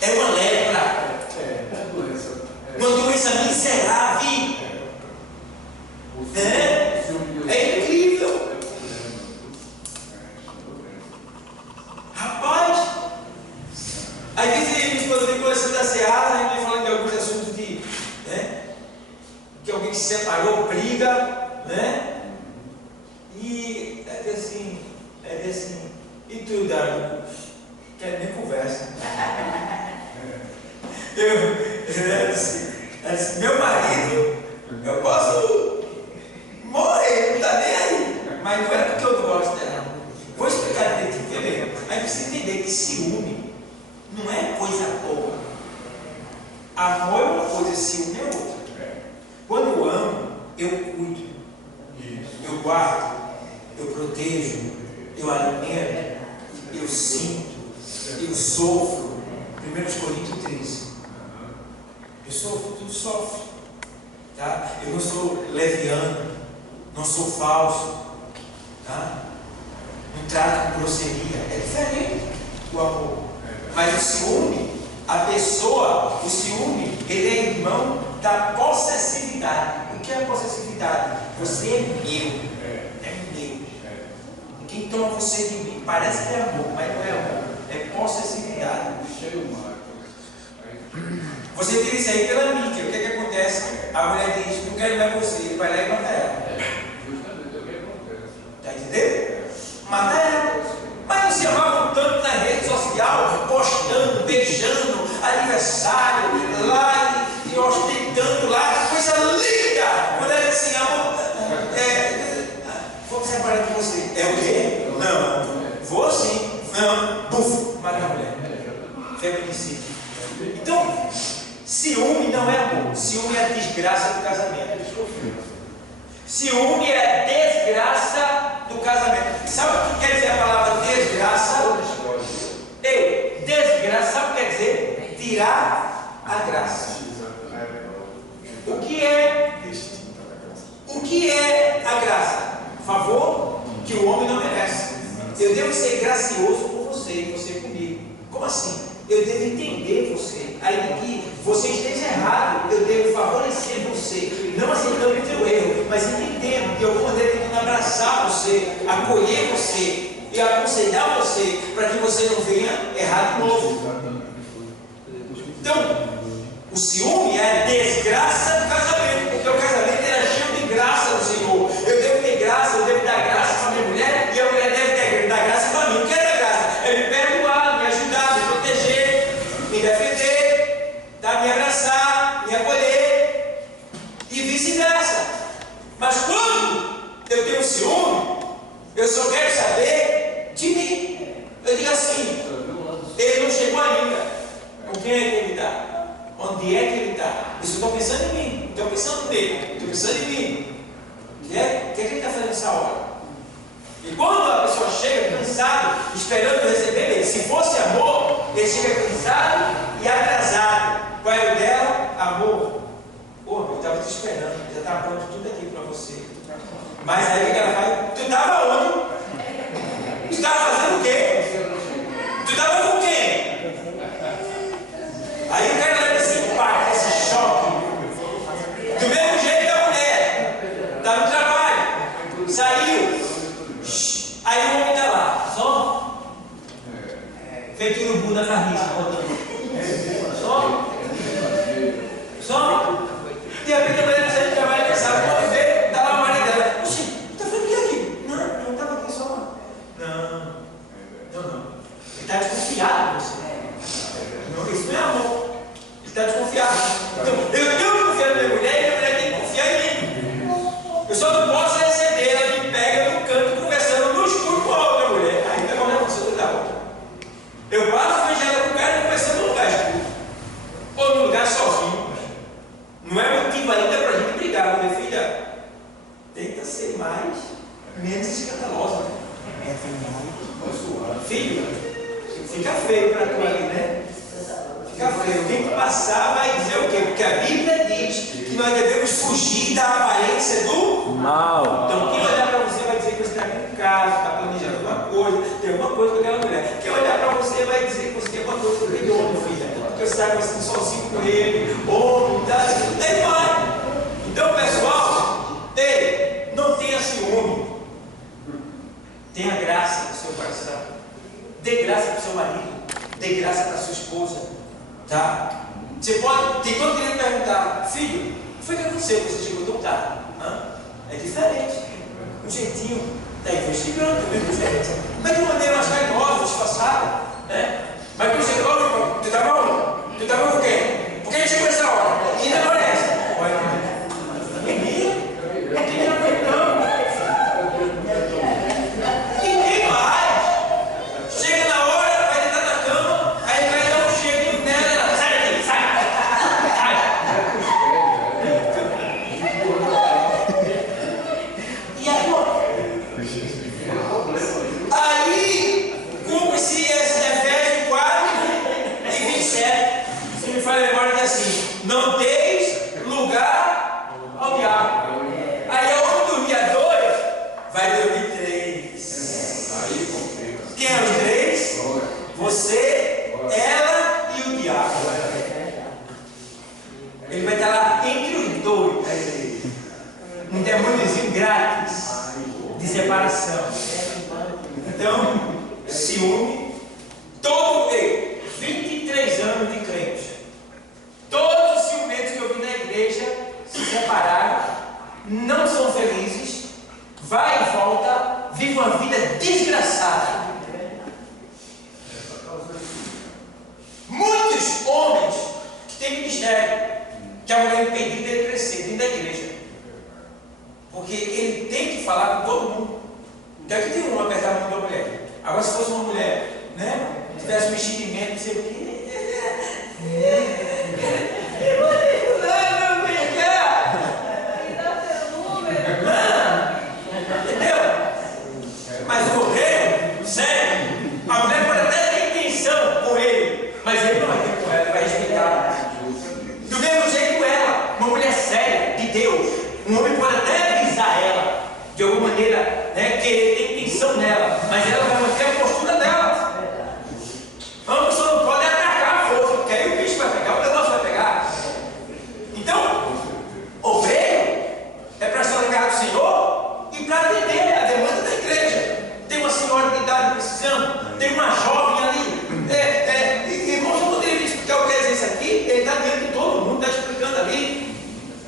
é uma lepra. Uma doença miserável. É incrível. Rapaz, às vezes quando eu vem conversando da Seara, a gente vem falando de alguns assuntos de, que alguém se separou, briga, né? E é assim, e tu, Dário? Quer nem conversa. Eu disse, meu marido, eu posso morrer, não está nem aí. Mas não é porque eu não gosto dela. Vou explicar direitinho, quer ver? Aí você entender que ciúme não é coisa boa. Amor é uma coisa, ciúme é outra. Quando eu amo, eu cuido, eu guardo, eu protejo, eu alimento, eu sinto, eu sofro. 1 Coríntios 13. Eu sofro, tudo sofre. Tá? Eu não sou leviano, não sou falso. Tá? Não trato com grosseria. É diferente o amor. Mas o ciúme, a pessoa, o ciúme, ele é irmão da possessividade. O que é possessividade? Você é meu. É meu. Quem toma você de mim? Parece que é amor, mas não é amor. É possessividade. Você vira isso aí pela mídia. O que é que acontece? A mulher diz: não quero mais você. Ele vai lá e mata ela. Está entendendo? Mata ela. Mas não se amavam tanto na rede social, postando, beijando, aniversário, lá e ostentando lá, coisa linda. Quando ela se ama, vou separar de você. É o quê? Não. Vou sim. Não. Buf. Mata a mulher. Feminicídio. Então, ciúme não é amor. Ciúme é a desgraça do casamento. Ciúme é a desgraça do casamento. Sabe o que quer dizer a palavra desgraça? Desgraça, sabe o que quer dizer? Tirar a graça. O que é a graça? Favor que o homem não merece. Eu devo ser gracioso com você e você comigo. Como assim? Eu devo entender você. Ainda que você esteja errado, eu devo favorecer você. Não aceitando o teu erro, mas entendendo de alguma maneira tentando abraçar você, acolher você e aconselhar você para que você não venha errar de novo. Então, o ciúme é a desgraça do casamento, porque o casamento era cheio de graça do Senhor. Eu devo ter graça, eu devo dar graça para minha mulher e a mulher deve dar graça para mim. O que é dar graça? É me perdoar, me ajudar, me proteger, me defender, tá? Me abraçar, me acolher e vice-versa. Mas quando eu tenho ciúme, eu só quero saber de mim. Eu digo assim: ele não chegou ainda. Com quem é que ele está? Onde é que ele está? Eu estou pensando em mim, não estou pensando nele, estou pensando em mim. O que é que ele está fazendo nessa hora? E quando a pessoa chega cansada, esperando receber ele, se fosse amor, ele chega cansado e atrasado. Qual é o dela? Amor. Pô, eu estava te esperando, já está pronto tudo aqui para você. Mas aí o que ela faz? Tu estava onde? Tu estava fazendo o quê? Tu estava com quem? Aí o cara leva esse impacto, esse choque. Do mesmo jeito da mulher. Está no trabalho. Saiu. Aí o homem está lá. Só. Feito urubu na carniça, rodando. Só. De repente a mulher sai do trabalho e pensava: quando vê, está lá o marido dela. Oxi, está fazendo o que aqui? Não estava aqui só. Não. Ele está desconfiado de você. Não, isso não é amor. Ele está desconfiado. Então, eu tenho que confiar na minha mulher e minha mulher tem que confiar em mim. Eu só não posso receber ela que pega no canto conversando no escuro com a outra mulher. Ainda não aconteceu tudo da outra. Eu passo vejo ela com o cara conversando no lugar escuro. Ou no lugar sozinho. Não é motivo ainda para a gente brigar, minha filha. Tenta ser menos escandalosa. Filho, fica feio para tu ali, né? Fica feio. Quem passar vai dizer o quê? Porque a Bíblia diz que nós devemos fugir da aparência do mal. Então, quem olhar para você vai dizer que você está em casa, está planejando alguma coisa, tem alguma coisa com aquela mulher. Quem olhar para você vai dizer que você tem alguma coisa com aquele homem, filha. Porque você sabe que você está sozinho com ele, ou tá, nem vai. Então, pessoal, não tenha ciúme. Tenha graça no seu coração. Dê graça para o seu marido. Dê graça para a sua esposa. Tá? Você pode. Tem todo direito de perguntar: filho, o que foi que aconteceu? Você chegou tão tarde? É diferente. Um jeitinho. Está investigando, é diferente. Mas de uma maneira mais carinhosa, disfarçada. Né? Mas quando você falou: tu estava onde? Tu estava com quem? Por que a gente chegou nessa hora? Quem não aparece? grátis de separação. Então, ciúme, todo meio, 23 anos de crente. Todos os ciumentos que eu vi na igreja se separaram, não são felizes, vai e volta, vive uma vida desgraçada. Muitos homens que têm ministério, que a mulher impediu dele crescer dentro da igreja, porque ele tem que falar com todo mundo. Então aqui tem um apertar a mão da mulher. Agora se fosse uma mulher, né, tivesse um enchimento, não sei o quê, mas o rei, sério, a mulher pode até ter intenção com ele, mas ele não vai ter com ela, ele vai respeitar. Do mesmo jeito ela, uma mulher séria, de Deus, um homem pode até avisar ela, de alguma maneira, né, que ele tem intenção nela, mas ela vai manter a postura dela. Uma pessoa não pode atacar a força, porque aí o bicho vai pegar, o negócio vai pegar. Então, obreiro é para estar ligado ao Senhor e para atender a demanda da igreja. Tem uma senhora de idade precisando, tem uma jovem ali. Irmãos, eu poderia explicar o que é isso aqui? Ele está diante de todo mundo, está explicando ali.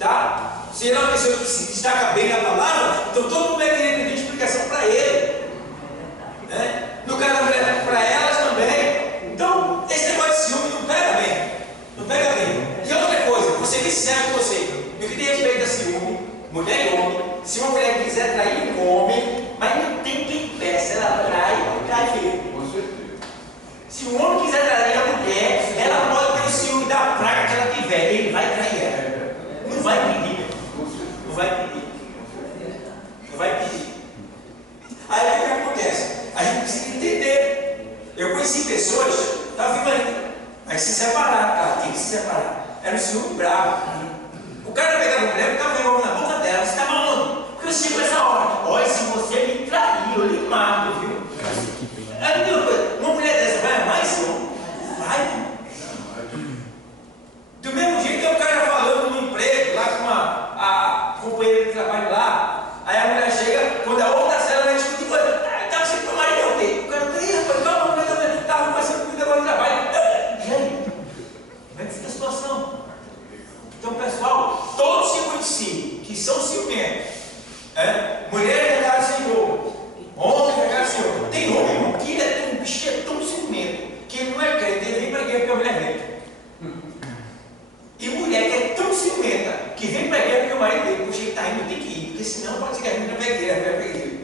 Tá? Se ele é uma pessoa que se destaca bem na palavra, então todo mundo vai querer pedir explicação para ele. Né? No caso da mulher, para elas também. Então, esse negócio de ciúme não pega bem. Não pega bem. E outra coisa, você me sincero com você. No que tem respeito a ciúme, mulher e homem, se uma mulher quiser trair um homem, mas não tem quem peça, ela trai ele. Se um homem quiser trair a mulher, ela pode ter o ciúme da praga que ela tiver, ele vai trair ela. Não vai pedir. Não vai pedir. Não vai pedir. Aí o que acontece? A gente precisa entender. Eu conheci pessoas, estava vivo ainda, mas se separaram, cara, tem que se separar. Era um ciúme bravo. O cara pegava a mulher e estava pegando na boca dela, você estava onde? Porque eu chego essa hora. Olha, se você me trair, eu lhe mato, viu? Uma mulher dessa vai amar esse homem? Vai. Do mesmo jeito que o cara falando no emprego, lá com a companheira de trabalho lá, aí a mulher chega, quando a outra cela vai discutir com ela, estava sempre com o marido, o quê? O cara, rapaz, calma, eu estava conversando com o negócio de trabalho. E aí? Como é que fica a situação? Então, pessoal, todos que eu conheci, que são ciumentos, mulher pegar o Senhor, homem pegar o Senhor, tem homem, irmão, que ele é um bicho tão ciumento, que ele não é crente, ele vem para a igreja porque a mulher vem. E mulher que é tão ciumenta, que vem para a igreja porque o marido dele, puxa, ele está indo, tem que ir, porque senão pode ser que a gente não vai igreja, vai para a igreja.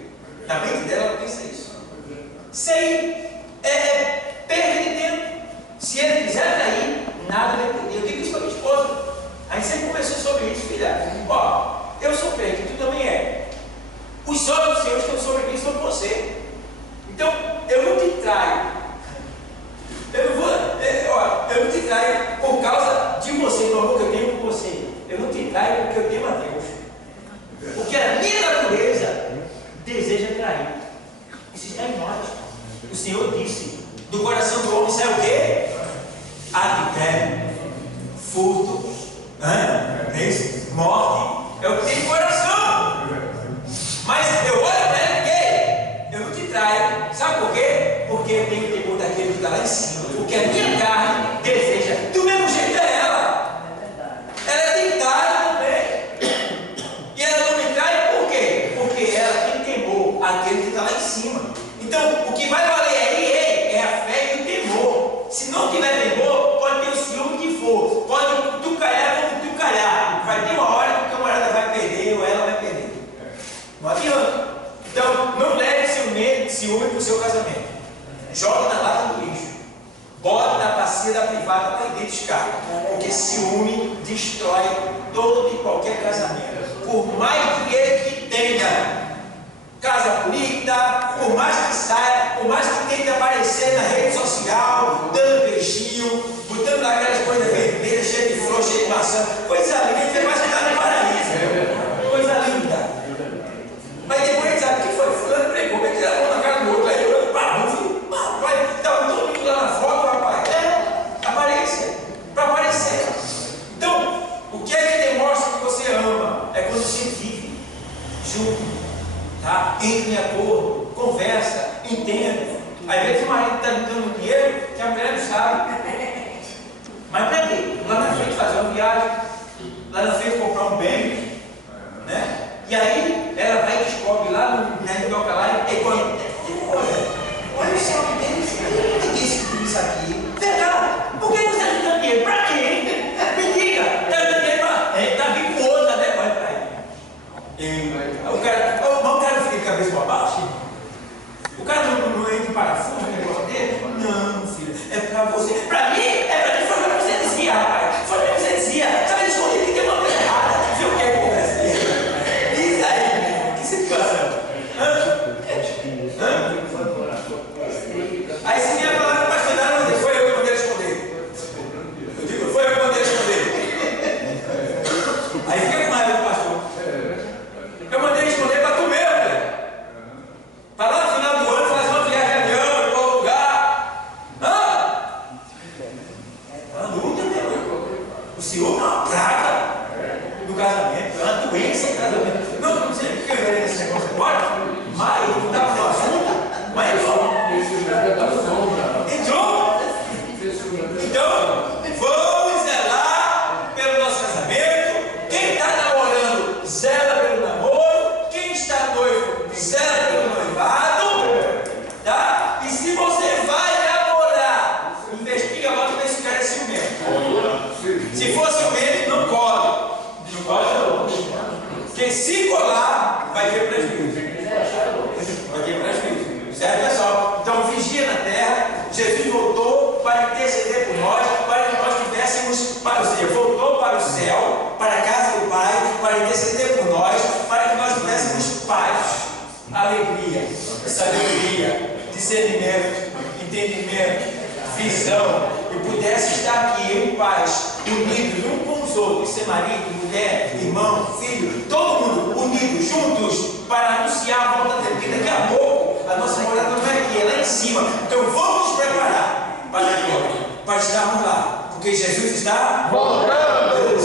Na mente dela, ela pensa isso. Isso aí é perda de tempo. Se ele quiser trair, nada vai perder. Eu digo isso para minha esposa. A gente sempre conversou sobre isso, filha. Ó, eu sou crente, tu também é. Os olhos dos Senhor estão sobre mim e sobre você. Então, eu não te traio. Eu não te traio por causa de você, do amor que eu tenho por você. Eu não te traio porque eu tenho a Deus. Porque a minha natureza deseja trair. Isso está em nós. O Senhor disse: do coração do homem sai o quê? Adultério, furto, morte. É o que tem no coração. Mas eu olho para ele porque eu não te traio. Sabe por quê? Porque eu tenho temor daquele que está lá em cima. Porque a minha carne deseja. Do mesmo jeito é ela. Ela é tentada também. E ela não me trai por quê? Porque ela tem temor àquele que está lá em cima. Então, o que vai valer aí é a fé e o temor. Se não tiver temor, pode ter o ciúme que for. Pode tucalhar como tucalhar. Vai ter uma hora que o camarada vai perder ou ela vai perder. Não adianta. Então, não leve ciúme para o seu casamento. Joga na lata do lixo. Bota na bacia da privada para identificar. Porque ciúme destrói todo e qualquer casamento. Por mais dinheiro que tenha, casa bonita, por mais que saia, por mais que tente aparecer na rede social, dando beijinho, botando aquelas coisas vermelhas, cheias de flor, cheias de maçã, coisa linda, você vai chegar no paraíso. Coisa linda. Mas depois sabe o que foi? Fulano pregou, vai tirar a mão na cara do outro, aí eu rapaz, estava todo mundo lá na foto, rapaz. Aparência, para aparecer. Então, o que é que demonstra que você ama? É quando você vive. Tá? Entre em acordo, conversa, entenda. Às vezes o marido está dando dinheiro que a mulher não sabe. Mas para quê? Lá na frente fazer uma viagem, lá na frente comprar um bem, né? E aí ela vai e descobre lá no toca lá e olha o céu que tem, eu disse tudo isso aqui. Verdade, por que você está dando dinheiro? Para quê? Me diga, está dando dinheiro para. Está vindo com outra, né? Olha para aí. O cara fica de cabeça para baixo. O cara não entra em parafuso no negócio dele? Não, filho, é para você. Para mim, é para mim, foi para você dizia, rapaz. Foi para você dizia. Sabe, escondido que tem uma coisa errada. Viu o que é conversa? Diz aí, que situação? Aí se vinha falar com o pastor, não, foi eu que mandei responder. Eu digo, foi eu que mandei responder. Aí fica com raiva do pastor. Eu mandei responder para tu mesmo, velho. Para lá no final do ano fazer uma reunião em qual lugar. O senhor é uma praga do casamento, é uma doença do casamento. Não sei porque eu verei esse negócio agora, mas não estava no assunto, mas entrou. Então, vamos zelar pelo nosso casamento. Quem está namorando, zela pelo namoro. Quem está noivo, zela pelo noivado. Tá? E se você vai namorar, investiga logo para esse cara é ciumento. Se for ciumento, não cola. Não cola não. Porque se colar, vai ter prejuízo. Vai ter prejuízo. Certo, pessoal? Então, vigia na terra. Jesus voltou para interceder por nós, para que nós tivéssemos, ou seja, voltou para o céu, para a casa do Pai, para interceder por nós, para que nós tivéssemos paz, alegria, sabedoria, discernimento, entendimento, visão, e pudesse estar aqui em paz, unidos um com os outros, ser marido, mulher, irmão, filho, todo mundo unidos, juntos, para anunciar a volta dele, porque daqui a pouco a nossa morada não é aqui, é lá em cima. Então vamos nos preparar para estarmos lá, porque Jesus está voltando.